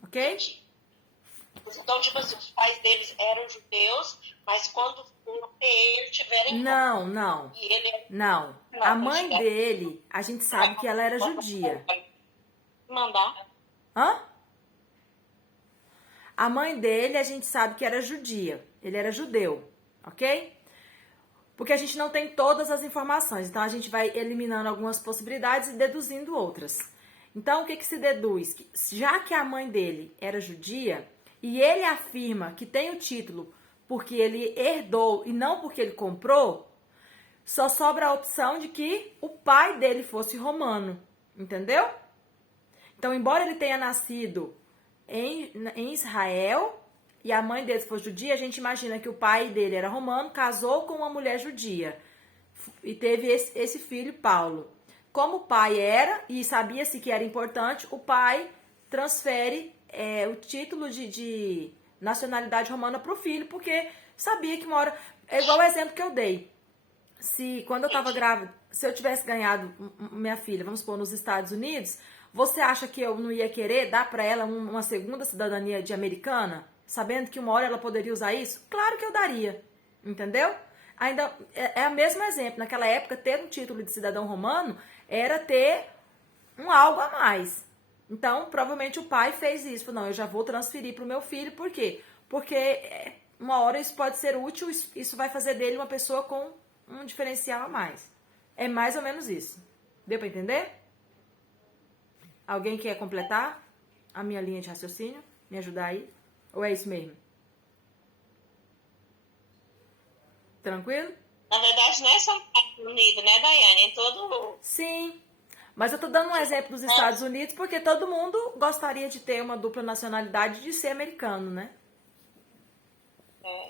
Ok? Então, tipo assim, os pais deles eram judeus, mas quando eles tiverem... Não. Não. A mãe dele, a gente sabe que ela era judia. Mandar. Hã? A mãe dele, a gente sabe que era judia. Ele era judeu, ok? Porque a gente não tem todas as informações. Então, a gente vai eliminando algumas possibilidades e deduzindo outras. Então, o que se deduz? Já que a mãe dele era judia... E ele afirma que tem o título porque ele herdou e não porque ele comprou, só sobra a opção de que o pai dele fosse romano, entendeu? Então, embora ele tenha nascido em Israel e a mãe dele fosse judia, a gente imagina que o pai dele era romano, casou com uma mulher judia e teve esse filho, Paulo. Como o pai era e sabia-se que era importante, o pai transfere o título de nacionalidade romana para o filho, porque sabia que uma hora... É igual o exemplo que eu dei. Quando eu estava grávida, se eu tivesse ganhado minha filha, vamos supor, nos Estados Unidos, você acha que eu não ia querer dar para ela uma segunda cidadania de americana, sabendo que uma hora ela poderia usar isso? Claro que eu daria, entendeu? Ainda é o mesmo exemplo. Naquela época, ter um título de cidadão romano era ter um algo a mais. Então, provavelmente o pai fez isso. Falou, não, eu já vou transferir para o meu filho. Por quê? Porque uma hora isso pode ser útil, isso vai fazer dele uma pessoa com um diferencial a mais. É mais ou menos isso. Deu para entender? Alguém quer completar a minha linha de raciocínio? Me ajudar aí? Ou é isso mesmo? Tranquilo? Na verdade, não é só no Estados Unidos, né, Daiane? Em todo... Sim. Mas eu tô dando um exemplo dos Estados Unidos porque todo mundo gostaria de ter uma dupla nacionalidade de ser americano, né?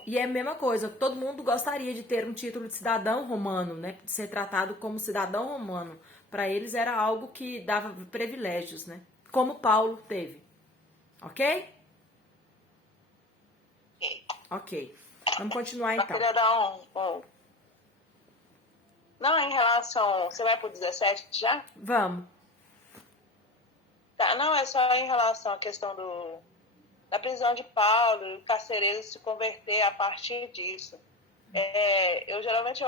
E é a mesma coisa, todo mundo gostaria de ter um título de cidadão romano, né? De ser tratado como cidadão romano. Para eles era algo que dava privilégios, né? Como Paulo teve. Ok? Ok. Vamos continuar Eu então. queria dar Não, em relação... Você vai pro 17 já? Vamos. Tá, não, é só em relação à questão da prisão de Paulo e o carcereiro se converter a partir disso. Eu geralmente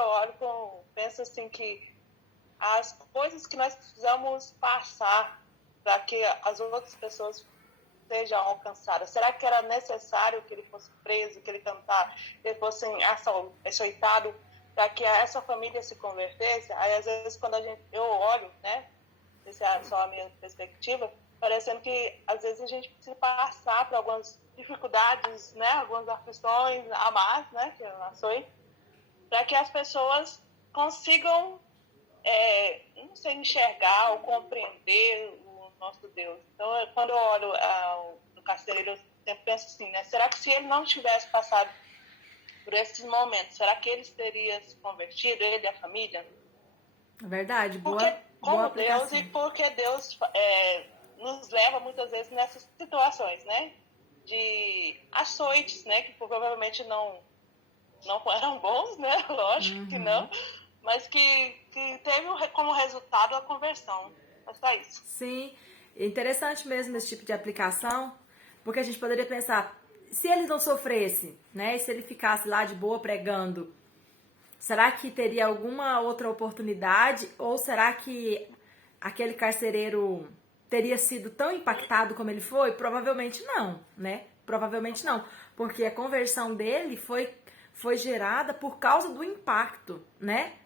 penso assim que as coisas que nós precisamos passar para que as outras pessoas sejam alcançadas. Será que era necessário que ele fosse preso, que ele fosse açoitado para que essa família se convertesse? Aí, às vezes, quando eu olho, né, essa é só a minha perspectiva, parecendo que, às vezes, a gente precisa passar por algumas dificuldades, né, algumas aflições a mais, né, que eu não sou, para que as pessoas consigam, não sei, enxergar ou compreender o nosso Deus. Então, quando eu olho no carcereiro, eu sempre penso assim, né, será que se ele não tivesse passado por esses momentos, será que ele teria se convertido, ele e a família? Verdade, Porque, boa como aplicação. Deus, e porque Deus nos leva muitas vezes nessas situações, né? De açoites, né? Que provavelmente não eram bons, né? Lógico que não. Mas que teve como resultado a conversão. É só isso. Sim, é interessante mesmo esse tipo de aplicação, porque a gente poderia pensar, se ele não sofresse, né? E se ele ficasse lá de boa pregando, será que teria alguma outra oportunidade? Ou será que aquele carcereiro teria sido tão impactado como ele foi? Provavelmente não, né? Provavelmente não, porque a conversão dele foi gerada por causa do impacto, né?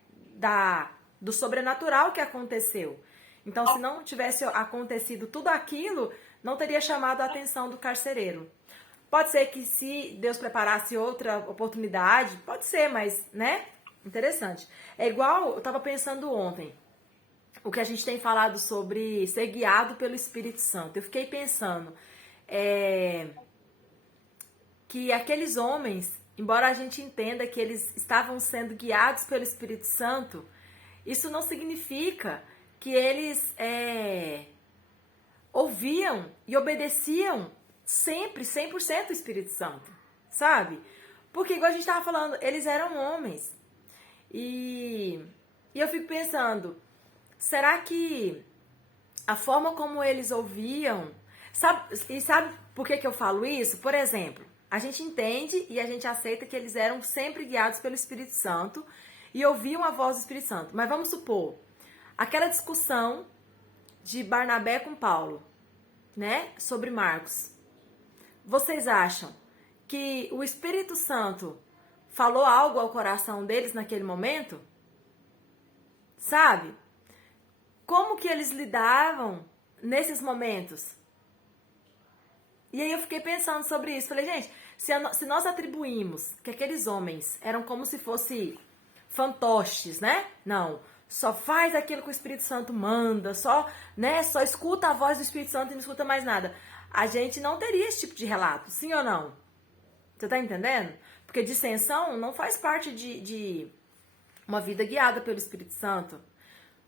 Do sobrenatural que aconteceu. Então, se não tivesse acontecido tudo aquilo, não teria chamado a atenção do carcereiro. Pode ser que se Deus preparasse outra oportunidade, pode ser, mas, né? Interessante. É igual, eu estava pensando ontem, o que a gente tem falado sobre ser guiado pelo Espírito Santo. Eu fiquei pensando que aqueles homens, embora a gente entenda que eles estavam sendo guiados pelo Espírito Santo, isso não significa que eles ouviam e obedeciam sempre, 100% o Espírito Santo, sabe? Porque, igual a gente estava falando, eles eram homens. E eu fico pensando, será que a forma como eles ouviam... Sabe por que eu falo isso? Por exemplo, a gente entende e a gente aceita que eles eram sempre guiados pelo Espírito Santo e ouviam a voz do Espírito Santo. Mas vamos supor, aquela discussão de Barnabé com Paulo, né, sobre Marcos. Vocês acham que o Espírito Santo falou algo ao coração deles naquele momento? Sabe? Como que eles lidavam nesses momentos? E aí eu fiquei pensando sobre isso. Falei, gente, se nós atribuímos que aqueles homens eram como se fossem fantoches, né? Não, só faz aquilo que o Espírito Santo manda, só escuta a voz do Espírito Santo e não escuta mais nada. A gente não teria esse tipo de relato, sim ou não? Você tá entendendo? Porque dissensão não faz parte de uma vida guiada pelo Espírito Santo,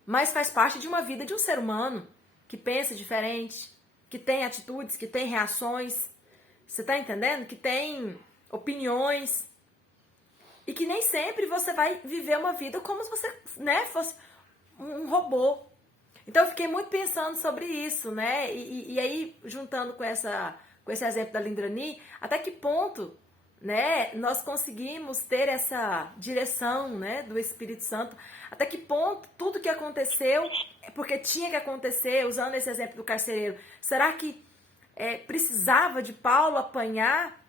mas faz parte de uma vida de um ser humano que pensa diferente, que tem atitudes, que tem reações, você tá entendendo? Que tem opiniões e que nem sempre você vai viver uma vida como se você, né, fosse um robô. Então eu fiquei muito pensando sobre isso, né? E aí, juntando com esse exemplo da Lindrani, até que ponto né, nós conseguimos ter essa direção, né, do Espírito Santo. Até que ponto tudo que aconteceu é porque tinha que acontecer, usando esse exemplo do carcereiro. Será que precisava de Paulo apanhar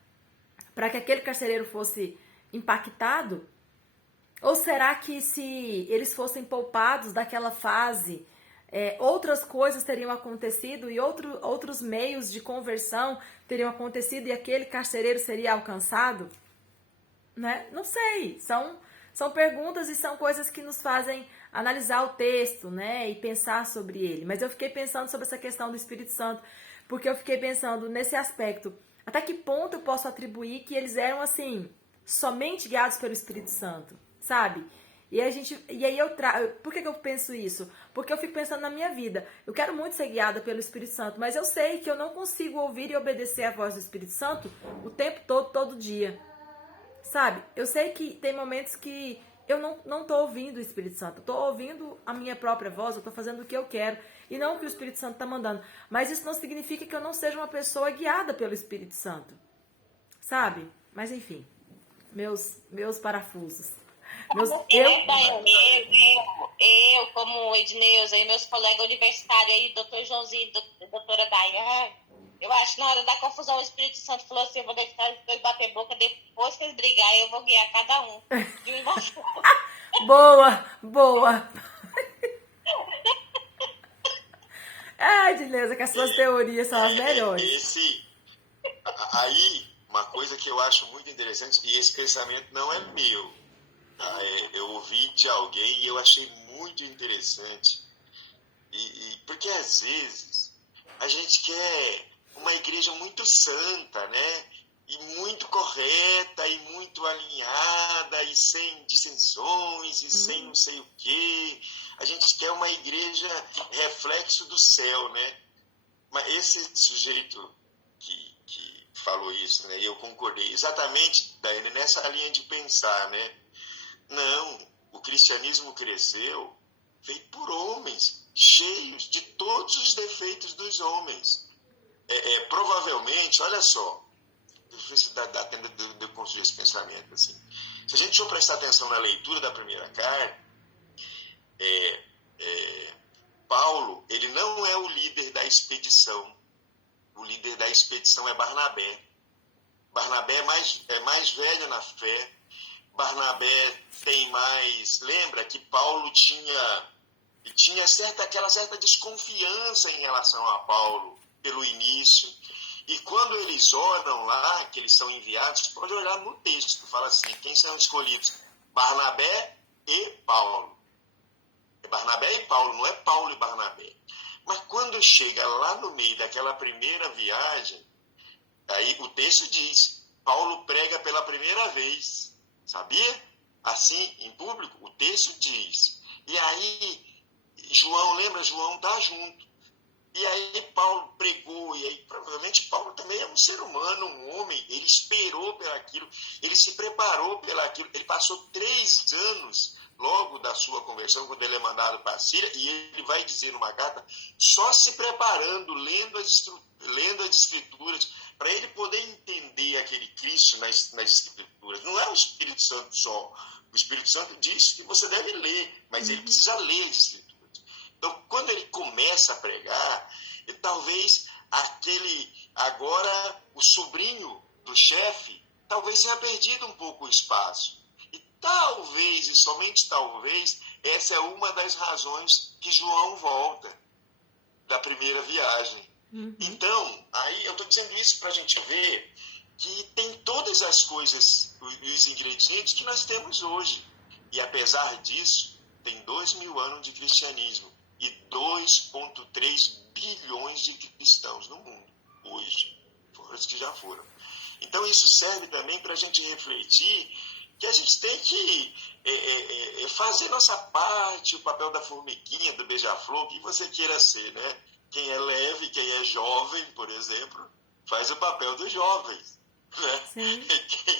para que aquele carcereiro fosse impactado? Ou será que se eles fossem poupados daquela fase, outras coisas teriam acontecido e outros meios de conversão teriam acontecido e aquele carcereiro seria alcançado? Né? Não sei. São perguntas e são coisas que nos fazem analisar o texto, né? E pensar sobre ele. Mas eu fiquei pensando sobre essa questão do Espírito Santo, porque eu fiquei pensando nesse aspecto. Até que ponto eu posso atribuir que eles eram, assim, somente guiados pelo Espírito Santo, sabe? Por que eu penso isso? Porque eu fico pensando na minha vida. Eu quero muito ser guiada pelo Espírito Santo, mas eu sei que eu não consigo ouvir e obedecer a voz do Espírito Santo o tempo todo, todo dia. Sabe? Eu sei que tem momentos que eu não tô ouvindo o Espírito Santo. Eu tô ouvindo a minha própria voz, eu tô fazendo o que eu quero e não o que o Espírito Santo tá mandando. Mas isso não significa que eu não seja uma pessoa guiada pelo Espírito Santo. Sabe? Mas enfim, meus parafusos. Eu, como Edneuza e meus colegas universitários aí, doutor Joãozinho, doutora Dayane, eu acho que na hora da confusão o Espírito Santo falou assim, eu vou deixar os dois bater boca, depois que eles brigarem, eu vou guiar cada um. De uma Boa. Ai, Edneuza, que as suas teorias são as melhores. Aí, uma coisa que eu acho muito interessante, e esse pensamento não é meu, tá? Eu ouvi de alguém e eu achei muito interessante. Porque às vezes a gente quer uma igreja muito santa, né? E muito correta, e muito alinhada, e sem dissensões, e sem não sei o quê. A gente quer uma igreja reflexo do céu, né? Mas esse sujeito que falou isso, né? Eu concordei exatamente nessa linha de pensar, né? Não, o cristianismo cresceu feito por homens, cheios de todos os defeitos dos homens. Provavelmente, olha só, deixa eu ver se dá tempo de eu construir esse pensamento. Assim. Se a gente for prestar atenção na leitura da primeira carta, Paulo, ele não é o líder da expedição. O líder da expedição é Barnabé. Barnabé é mais velho na fé. Barnabé tem mais... Lembra que Paulo tinha aquela certa desconfiança em relação a Paulo pelo início. E quando eles oram lá, que eles são enviados, pode olhar no texto, fala assim, quem são escolhidos? Barnabé e Paulo. É Barnabé e Paulo, não é Paulo e Barnabé. Mas quando chega lá no meio daquela primeira viagem, aí o texto diz, Paulo prega pela primeira vez, sabia? Assim, em público, o texto diz. E aí, João, lembra? João está junto. E aí Paulo pregou, e aí provavelmente Paulo também é um ser humano, um homem, ele esperou pelaquilo, ele se preparou pelaquilo, ele passou 3 anos logo da sua conversão, quando ele é mandado para a Síria, e ele vai dizer numa carta, só se preparando, lendo as escrituras, para ele poder entender aquele Cristo nas escrituras. Não é o Espírito Santo só, o Espírito Santo diz que você deve ler, mas ele precisa ler as escrituras. Então, quando ele começa a pregar, talvez agora o sobrinho do chefe, talvez tenha perdido um pouco o espaço. E talvez, e somente talvez, essa é uma das razões que João volta da primeira viagem. Então, aí eu estou dizendo isso para a gente ver que tem todas as coisas, os ingredientes que nós temos hoje. E apesar disso, tem 2000 anos de cristianismo. E 2,3 bilhões de cristãos no mundo, hoje, fora os que já foram. Então, isso serve também para a gente refletir que a gente tem que fazer nossa parte, o papel da formiguinha, do beija-flor, o que você queira ser, né? Quem é leve, quem é jovem, por exemplo, faz o papel dos jovens, né? Quem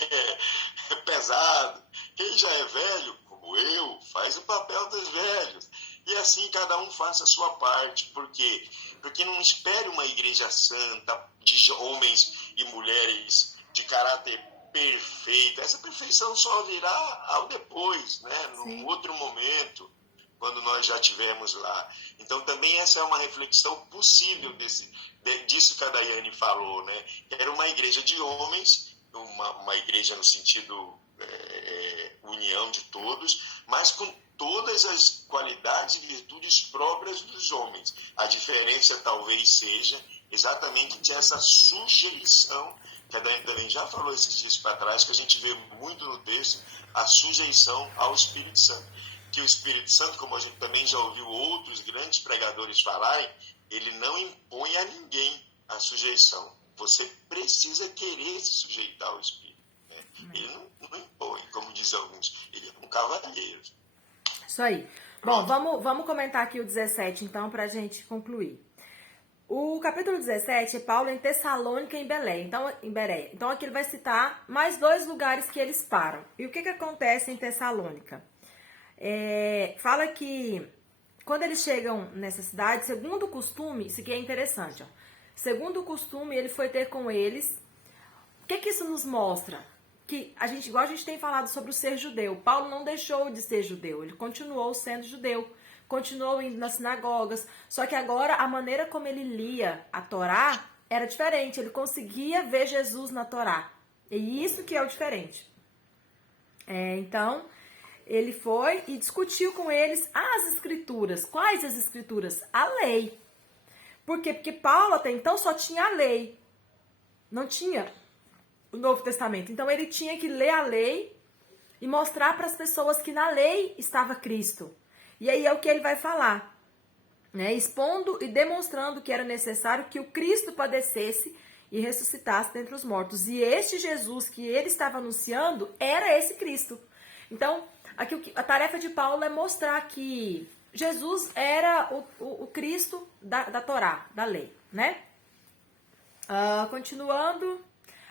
é pesado, quem já é velho, como eu, faz o papel dos velhos. E assim cada um faça a sua parte. Por quê? Porque não espere uma igreja santa de homens e mulheres de caráter perfeito. Essa perfeição só virá ao depois, né? Sim. Num outro momento, quando nós já estivermos lá. Então, também essa é uma reflexão possível disso que a Daiane falou, né? Era uma igreja de homens, uma igreja no sentido união de todos, mas com todas as qualidades e virtudes próprias dos homens. A diferença talvez seja exatamente essa sujeição, que a Daiane também já falou esses dias para trás, que a gente vê muito no texto, a sujeição ao Espírito Santo. Que o Espírito Santo, como a gente também já ouviu outros grandes pregadores falarem, ele não impõe a ninguém a sujeição. Você precisa querer se sujeitar ao Espírito. Né? Ele não impõe, como dizem alguns, ele é um cavalheiro. Isso aí. Bom, vamos comentar aqui o 17, então, para a gente concluir. O capítulo 17 é Paulo em Tessalônica e em Belém. Então, aqui ele vai citar mais 2 lugares que eles param. E o que acontece em Tessalônica? Fala que quando eles chegam nessa cidade, segundo o costume, isso aqui é interessante, ó. Segundo o costume, ele foi ter com eles. O que isso nos mostra? Que igual a gente tem falado sobre o ser judeu, Paulo não deixou de ser judeu, ele continuou sendo judeu, continuou indo nas sinagogas, só que agora a maneira como ele lia a Torá era diferente, ele conseguia ver Jesus na Torá, e isso que é o diferente. Então, ele foi e discutiu com eles as escrituras. Quais as escrituras? A lei. Por quê? Porque Paulo até então só tinha a lei, não tinha o Novo Testamento. Então ele tinha que ler a lei e mostrar para as pessoas que na lei estava Cristo. E aí é o que ele vai falar, né? Expondo e demonstrando que era necessário que o Cristo padecesse e ressuscitasse dentre os mortos. E este Jesus que ele estava anunciando era esse Cristo. Então, aqui a tarefa de Paulo é mostrar que Jesus era o Cristo da Torá, da lei, né? Continuando.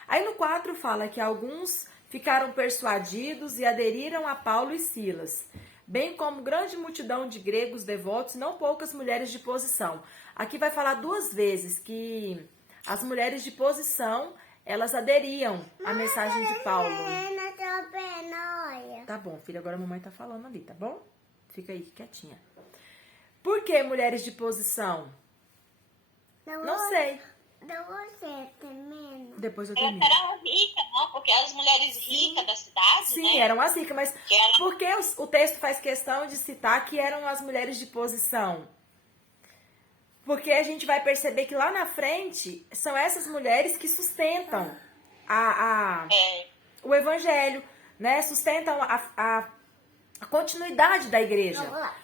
Aí no 4 fala que alguns ficaram persuadidos e aderiram a Paulo e Silas, bem como grande multidão de gregos devotos e não poucas mulheres de posição. Aqui vai falar 2 vezes que as mulheres de posição, elas aderiam à mensagem de Paulo. Tá bom, filha, agora a mamãe tá falando ali, tá bom? Fica aí quietinha. Por que mulheres de posição? Não sei. Depois eu termino. Elas eram ricas, não? Porque as mulheres ricas da cidade, sim, né? eram as ricas, mas por que o texto faz questão de citar que eram as mulheres de posição? Porque a gente vai perceber que lá na frente são essas mulheres que sustentam o evangelho, né? Sustentam a continuidade da igreja.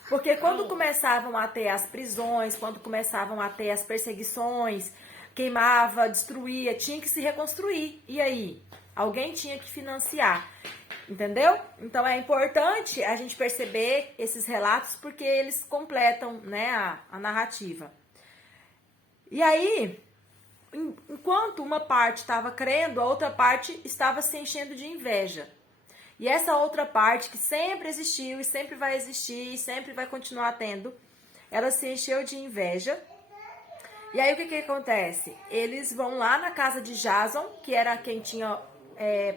Porque quando começavam a ter as prisões, quando começavam a ter as perseguições, queimava, destruía, tinha que se reconstruir. E aí? Alguém tinha que financiar. Entendeu? Então é importante a gente perceber esses relatos porque eles completam, né, a narrativa. E aí, enquanto uma parte estava crendo, a outra parte estava se enchendo de inveja. E essa outra parte que sempre existiu e sempre vai existir e sempre vai continuar tendo, ela se encheu de inveja. E aí o que acontece? Eles vão lá na casa de Jason, que era quem tinha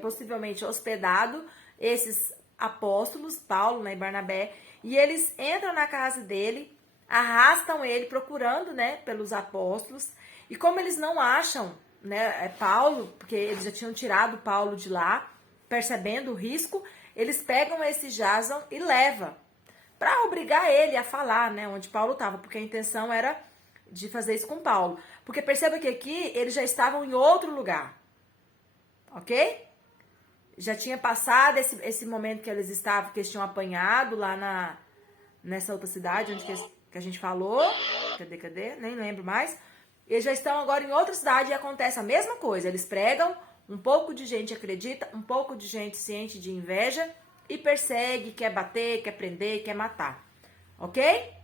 possivelmente hospedado esses apóstolos, Paulo, né, e Barnabé, e eles entram na casa dele, arrastam ele procurando, né, pelos apóstolos, e como eles não acham, né, Paulo, porque eles já tinham tirado Paulo de lá, percebendo o risco, eles pegam esse Jason e levam para obrigar ele a falar, né, onde Paulo estava, porque a intenção era de fazer isso com Paulo. Porque perceba que aqui eles já estavam em outro lugar, ok? Já tinha passado esse momento que eles estavam, que eles tinham apanhado lá nessa outra cidade, onde que a gente falou. Cadê? Nem lembro mais. Eles já estão agora em outra cidade e acontece a mesma coisa. Eles pregam, um pouco de gente acredita, um pouco de gente se enche de inveja e persegue, quer bater, quer prender, quer matar. Ok?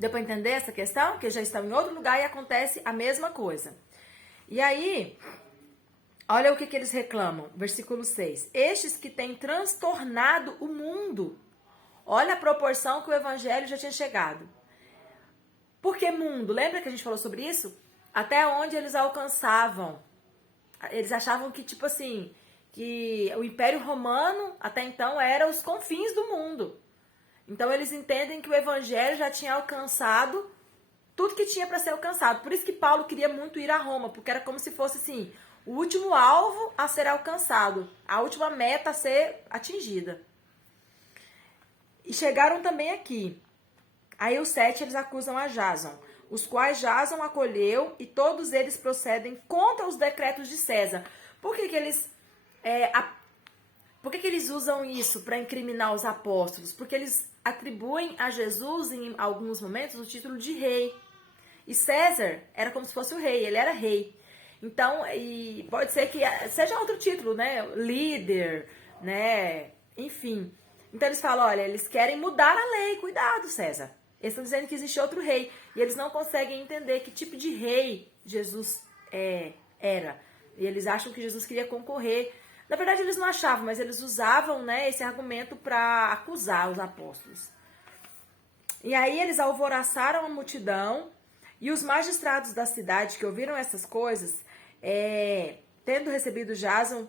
Deu para entender essa questão? Que já estão em outro lugar e acontece a mesma coisa. E aí, olha o que eles reclamam. Versículo 6. Estes que têm transtornado o mundo. Olha a proporção que o evangelho já tinha chegado. Por que mundo? Lembra que a gente falou sobre isso? Até onde eles alcançavam. Eles achavam que, tipo assim, que o Império Romano, até então, era os confins do mundo. Então, eles entendem que o Evangelho já tinha alcançado tudo que tinha para ser alcançado. Por isso que Paulo queria muito ir a Roma, porque era como se fosse assim, o último alvo a ser alcançado, a última meta a ser atingida. E chegaram também aqui. Aí os 7, eles acusam a Jason, os quais Jason acolheu e todos eles procedem contra os decretos de César. Por que eles usam isso para incriminar os apóstolos? Porque eles atribuem a Jesus, em alguns momentos, o título de rei. E César era como se fosse o rei, ele era rei. Então, e pode ser que seja outro título, né? Líder, né? Enfim. Então eles falam, olha, eles querem mudar a lei, cuidado, César. Eles estão dizendo que existe outro rei. E eles não conseguem entender que tipo de rei Jesus era. E eles acham que Jesus queria concorrer. Na verdade, eles não achavam, mas eles usavam, né, esse argumento para acusar os apóstolos. E aí eles alvoroçaram a multidão. E os magistrados da cidade que ouviram essas coisas, tendo recebido Jason,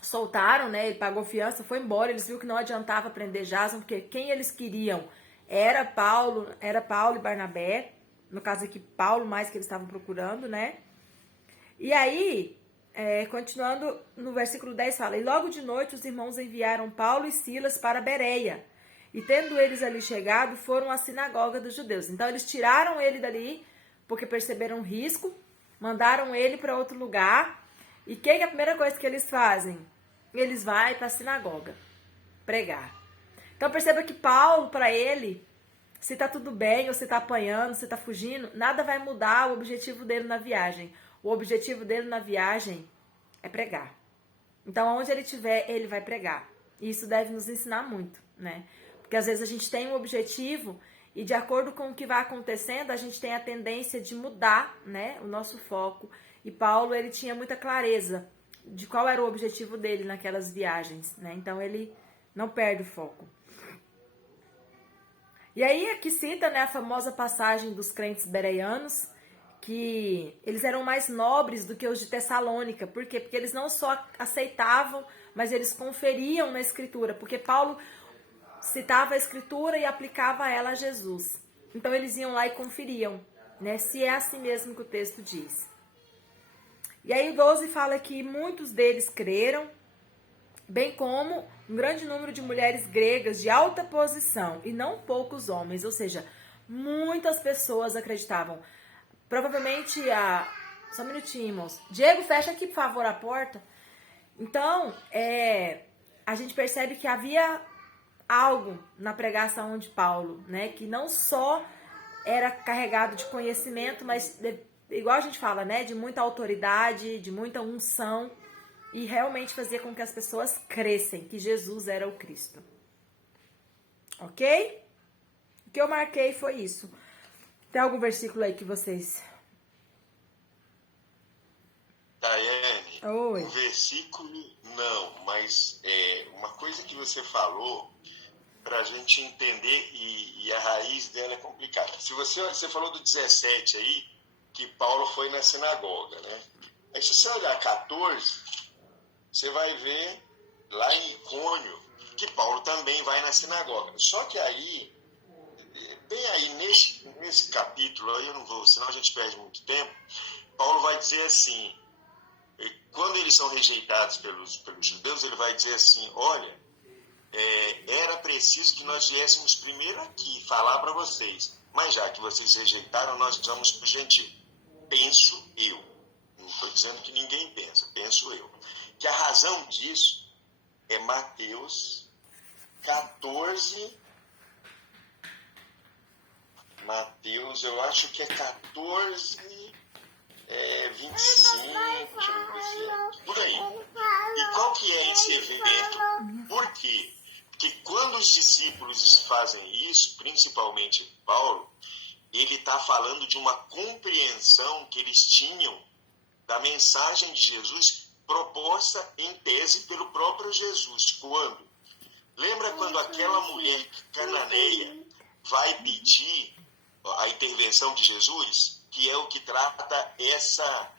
soltaram, né? Ele pagou fiança, foi embora. Eles viram que não adiantava prender Jason, porque quem eles queriam era Paulo e Barnabé. No caso aqui, Paulo mais que eles estavam procurando, né? E aí, continuando no versículo 10, fala: E logo de noite os irmãos enviaram Paulo e Silas para Bereia. E tendo eles ali chegado, foram à sinagoga dos judeus. Então eles tiraram ele dali, porque perceberam o risco, mandaram ele para outro lugar. E que é a primeira coisa que eles fazem? Eles vão para a sinagoga pregar. Então perceba que Paulo, para ele, se está tudo bem, ou se está apanhando, se está fugindo, nada vai mudar o objetivo dele na viagem. O objetivo dele na viagem é pregar. Então, onde ele estiver, ele vai pregar. E isso deve nos ensinar muito, né? Porque às vezes a gente tem um objetivo e de acordo com o que vai acontecendo, a gente tem a tendência de mudar, né, o nosso foco. E Paulo, ele tinha muita clareza de qual era o objetivo dele naquelas viagens, né? Então ele não perde o foco. E aí aqui cita, né, a famosa passagem dos crentes bereanos, que eles eram mais nobres do que os de Tessalônica. Por quê? Porque eles não só aceitavam, mas eles conferiam na Escritura. Porque Paulo citava a Escritura e aplicava ela a Jesus. Então eles iam lá e conferiam, né, se é assim mesmo que o texto diz. E aí o 12 fala que muitos deles creram, bem como um grande número de mulheres gregas de alta posição e não poucos homens. Ou seja, muitas pessoas acreditavam. Provavelmente Só um minutinho, irmãos. Diego, fecha aqui, por favor, a porta. Então, a gente percebe que havia algo na pregação de Paulo, né? Que não só era carregado de conhecimento, mas, igual a gente fala, né? De muita autoridade, de muita unção. E realmente fazia com que as pessoas crescem que Jesus era o Cristo. Ok? O que eu marquei foi isso. Tem algum versículo aí que vocês... Daiane, Oi. um versículo não, mas uma coisa que você falou para a gente entender e a raiz dela é complicada. Se você falou do 17 aí, que Paulo foi na sinagoga, né? Aí se você olhar 14, você vai ver lá em Icônio que Paulo também vai na sinagoga. Só que aí, bem aí nesse capítulo, aí eu não vou, senão a gente perde muito tempo, Paulo vai dizer assim, quando eles são rejeitados pelos judeus, ele vai dizer assim, olha, era preciso que nós viéssemos primeiro aqui falar para vocês, mas já que vocês rejeitaram, nós vamos para o gentil. Penso eu, não estou dizendo que ninguém pensa, penso eu, que a razão disso é Mateus 14, Mateus, eu acho que é 14... 25, por aí. E qual que é esse evento? Por quê? Porque quando os discípulos fazem isso, principalmente Paulo, ele está falando de uma compreensão que eles tinham da mensagem de Jesus proposta em tese pelo próprio Jesus. Quando? Lembra quando aquela mulher cananeia vai pedir a intervenção de Jesus? Que é o que trata essa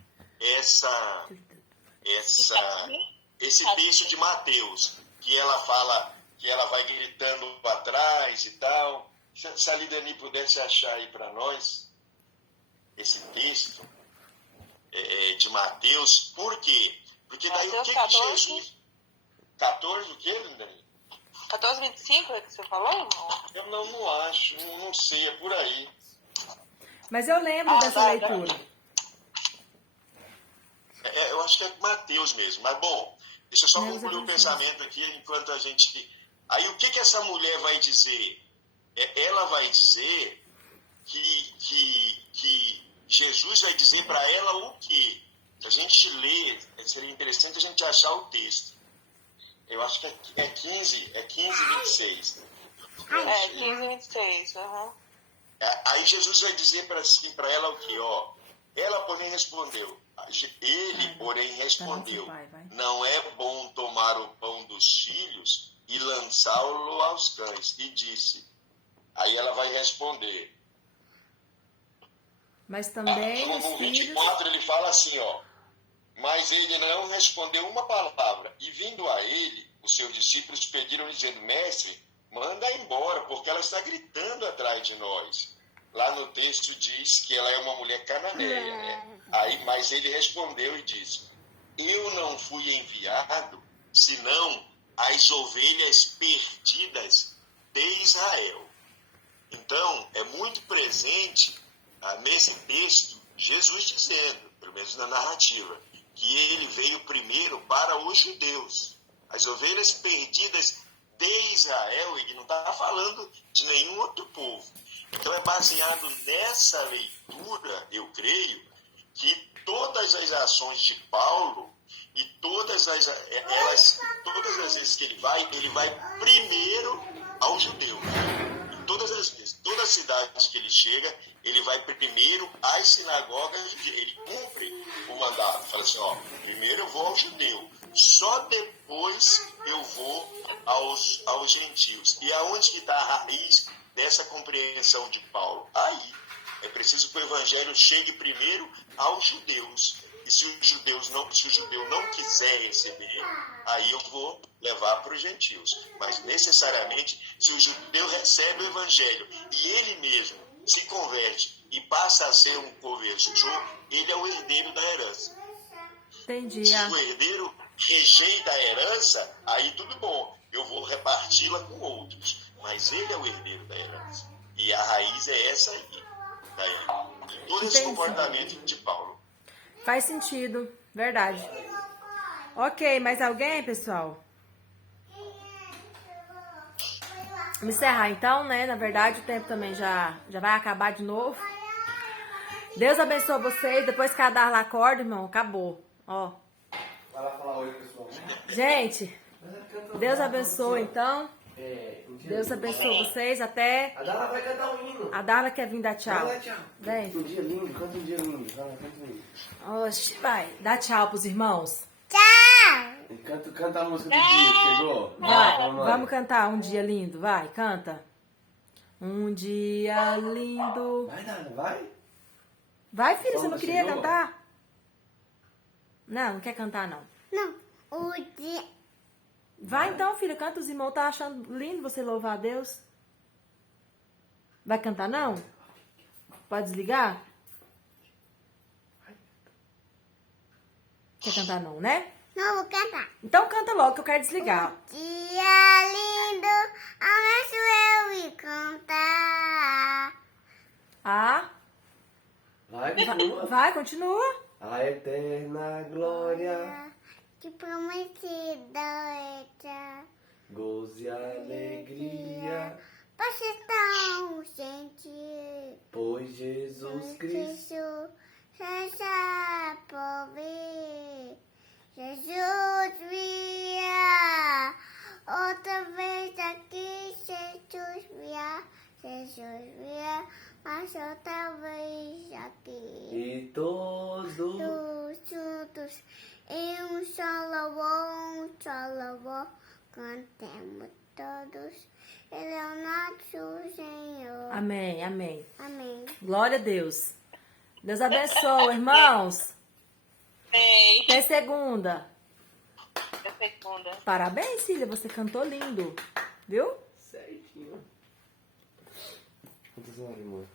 esse texto de Mateus, que ela fala, que ela vai gritando atrás e tal. Se a Lidani pudesse achar aí para nós esse texto de Mateus, por quê? Porque daí Mateus o que 14? Jesus... 14 o quê, Lidani? 14:25 é que você falou, irmão? Eu não acho, não sei, é por aí. Mas eu lembro dessa leitura. Eu acho que é Mateus mesmo, mas bom, deixa eu só concluir o pensamento aqui enquanto a gente... Aí o que essa mulher vai dizer? Ela vai dizer que Jesus vai dizer para ela o quê? Se a gente ler, seria interessante a gente achar o texto. Eu acho que é 15, 26. 15:26, aham. Aí Jesus vai dizer para ela o quê? Ó, ela, porém, respondeu. Ele, porém, respondeu: não é bom tomar o pão dos filhos e lançá-lo aos cães. E disse. Aí ela vai responder. Mas também no 24 ele fala assim, ó. Mas ele não respondeu uma palavra. E vindo a ele, os seus discípulos pediram, dizendo: Mestre, manda embora, porque ela está gritando atrás de nós. Lá no texto diz que ela é uma mulher cananeia, né? Mas ele respondeu e disse: eu não fui enviado, senão as ovelhas perdidas de Israel. Então, é muito presente nesse texto, Jesus dizendo, pelo menos na narrativa, que ele veio primeiro para os judeus. As ovelhas perdidas de Israel, ele não está falando de nenhum outro povo. Então é baseado nessa leitura, eu creio, que todas as ações de Paulo e todas as vezes que ele vai primeiro aos judeus. Em todas as vezes, todas as cidades que ele chega, ele vai primeiro às sinagogas, ele cumpre o mandato. Fala assim, ó, primeiro eu vou ao judeu, só depois eu vou aos gentios. E aonde que está a raiz dessa compreensão de Paulo? Aí, é preciso que o evangelho chegue primeiro aos judeus. E se o judeu não quiser receber, aí eu vou levar para os gentios. Mas necessariamente, se o judeu recebe o evangelho e ele mesmo se converte e passa a ser um convertido, ele é o herdeiro da herança. Entendi. Se o herdeiro rejeita a herança, aí tudo bom, eu vou reparti-la com outros. Mas ele é o herdeiro da herança. E a raiz é essa aí. Em todo esse comportamento de Paulo. Faz sentido, verdade. Ok, mais alguém, pessoal? Vamos encerrar então, né? Na verdade, o tempo também já vai acabar de novo. Deus abençoe vocês. Depois que a Darla acorda, irmão, acabou. Ó. Vai lá falar oi, pessoal. Gente, Deus abençoe então. Deus abençoe vocês. Até. A Darla vai cantar um hino. A Darla quer vir dar tchau. Vai dar tchau. Vem. Um dia lindo, canta um dia lindo. Vai lá, canta um hino. Oxe, vai. Dá tchau pros irmãos. E canta a música do dia, chegou? Vai, vamos cantar um dia lindo. Vai, canta. Um dia lindo. Vai, Darla, vai. Vai, filho, você Como não queria chegou? cantar? Não quer cantar, não. Não, o dia. Vai então, filha, canta. Os irmãos tá achando lindo você louvar a Deus. Vai cantar, não? Pode desligar? Quer cantar, não, né? Não vou cantar. Então canta logo que eu quero desligar. Dia lindo, amanhã eu ir cantar. Ah, Vai, continua. vai, continua. A eterna glória, Que prometida é gozo e alegria, você tão gentil. pois Jesus Cristo seja por vir. Jesus via, outra vez aqui Jesus via, mas outra vez aqui. e todos Todos juntos em um só louvor, cantemos todos, Ele é o nosso Senhor. Amém, amém. Amém. Glória a Deus. Deus abençoe, irmãos. Ei. Até segunda. fecunda. Parabéns, filha, você cantou lindo. Viu? Certinho. Quantas horas, amor?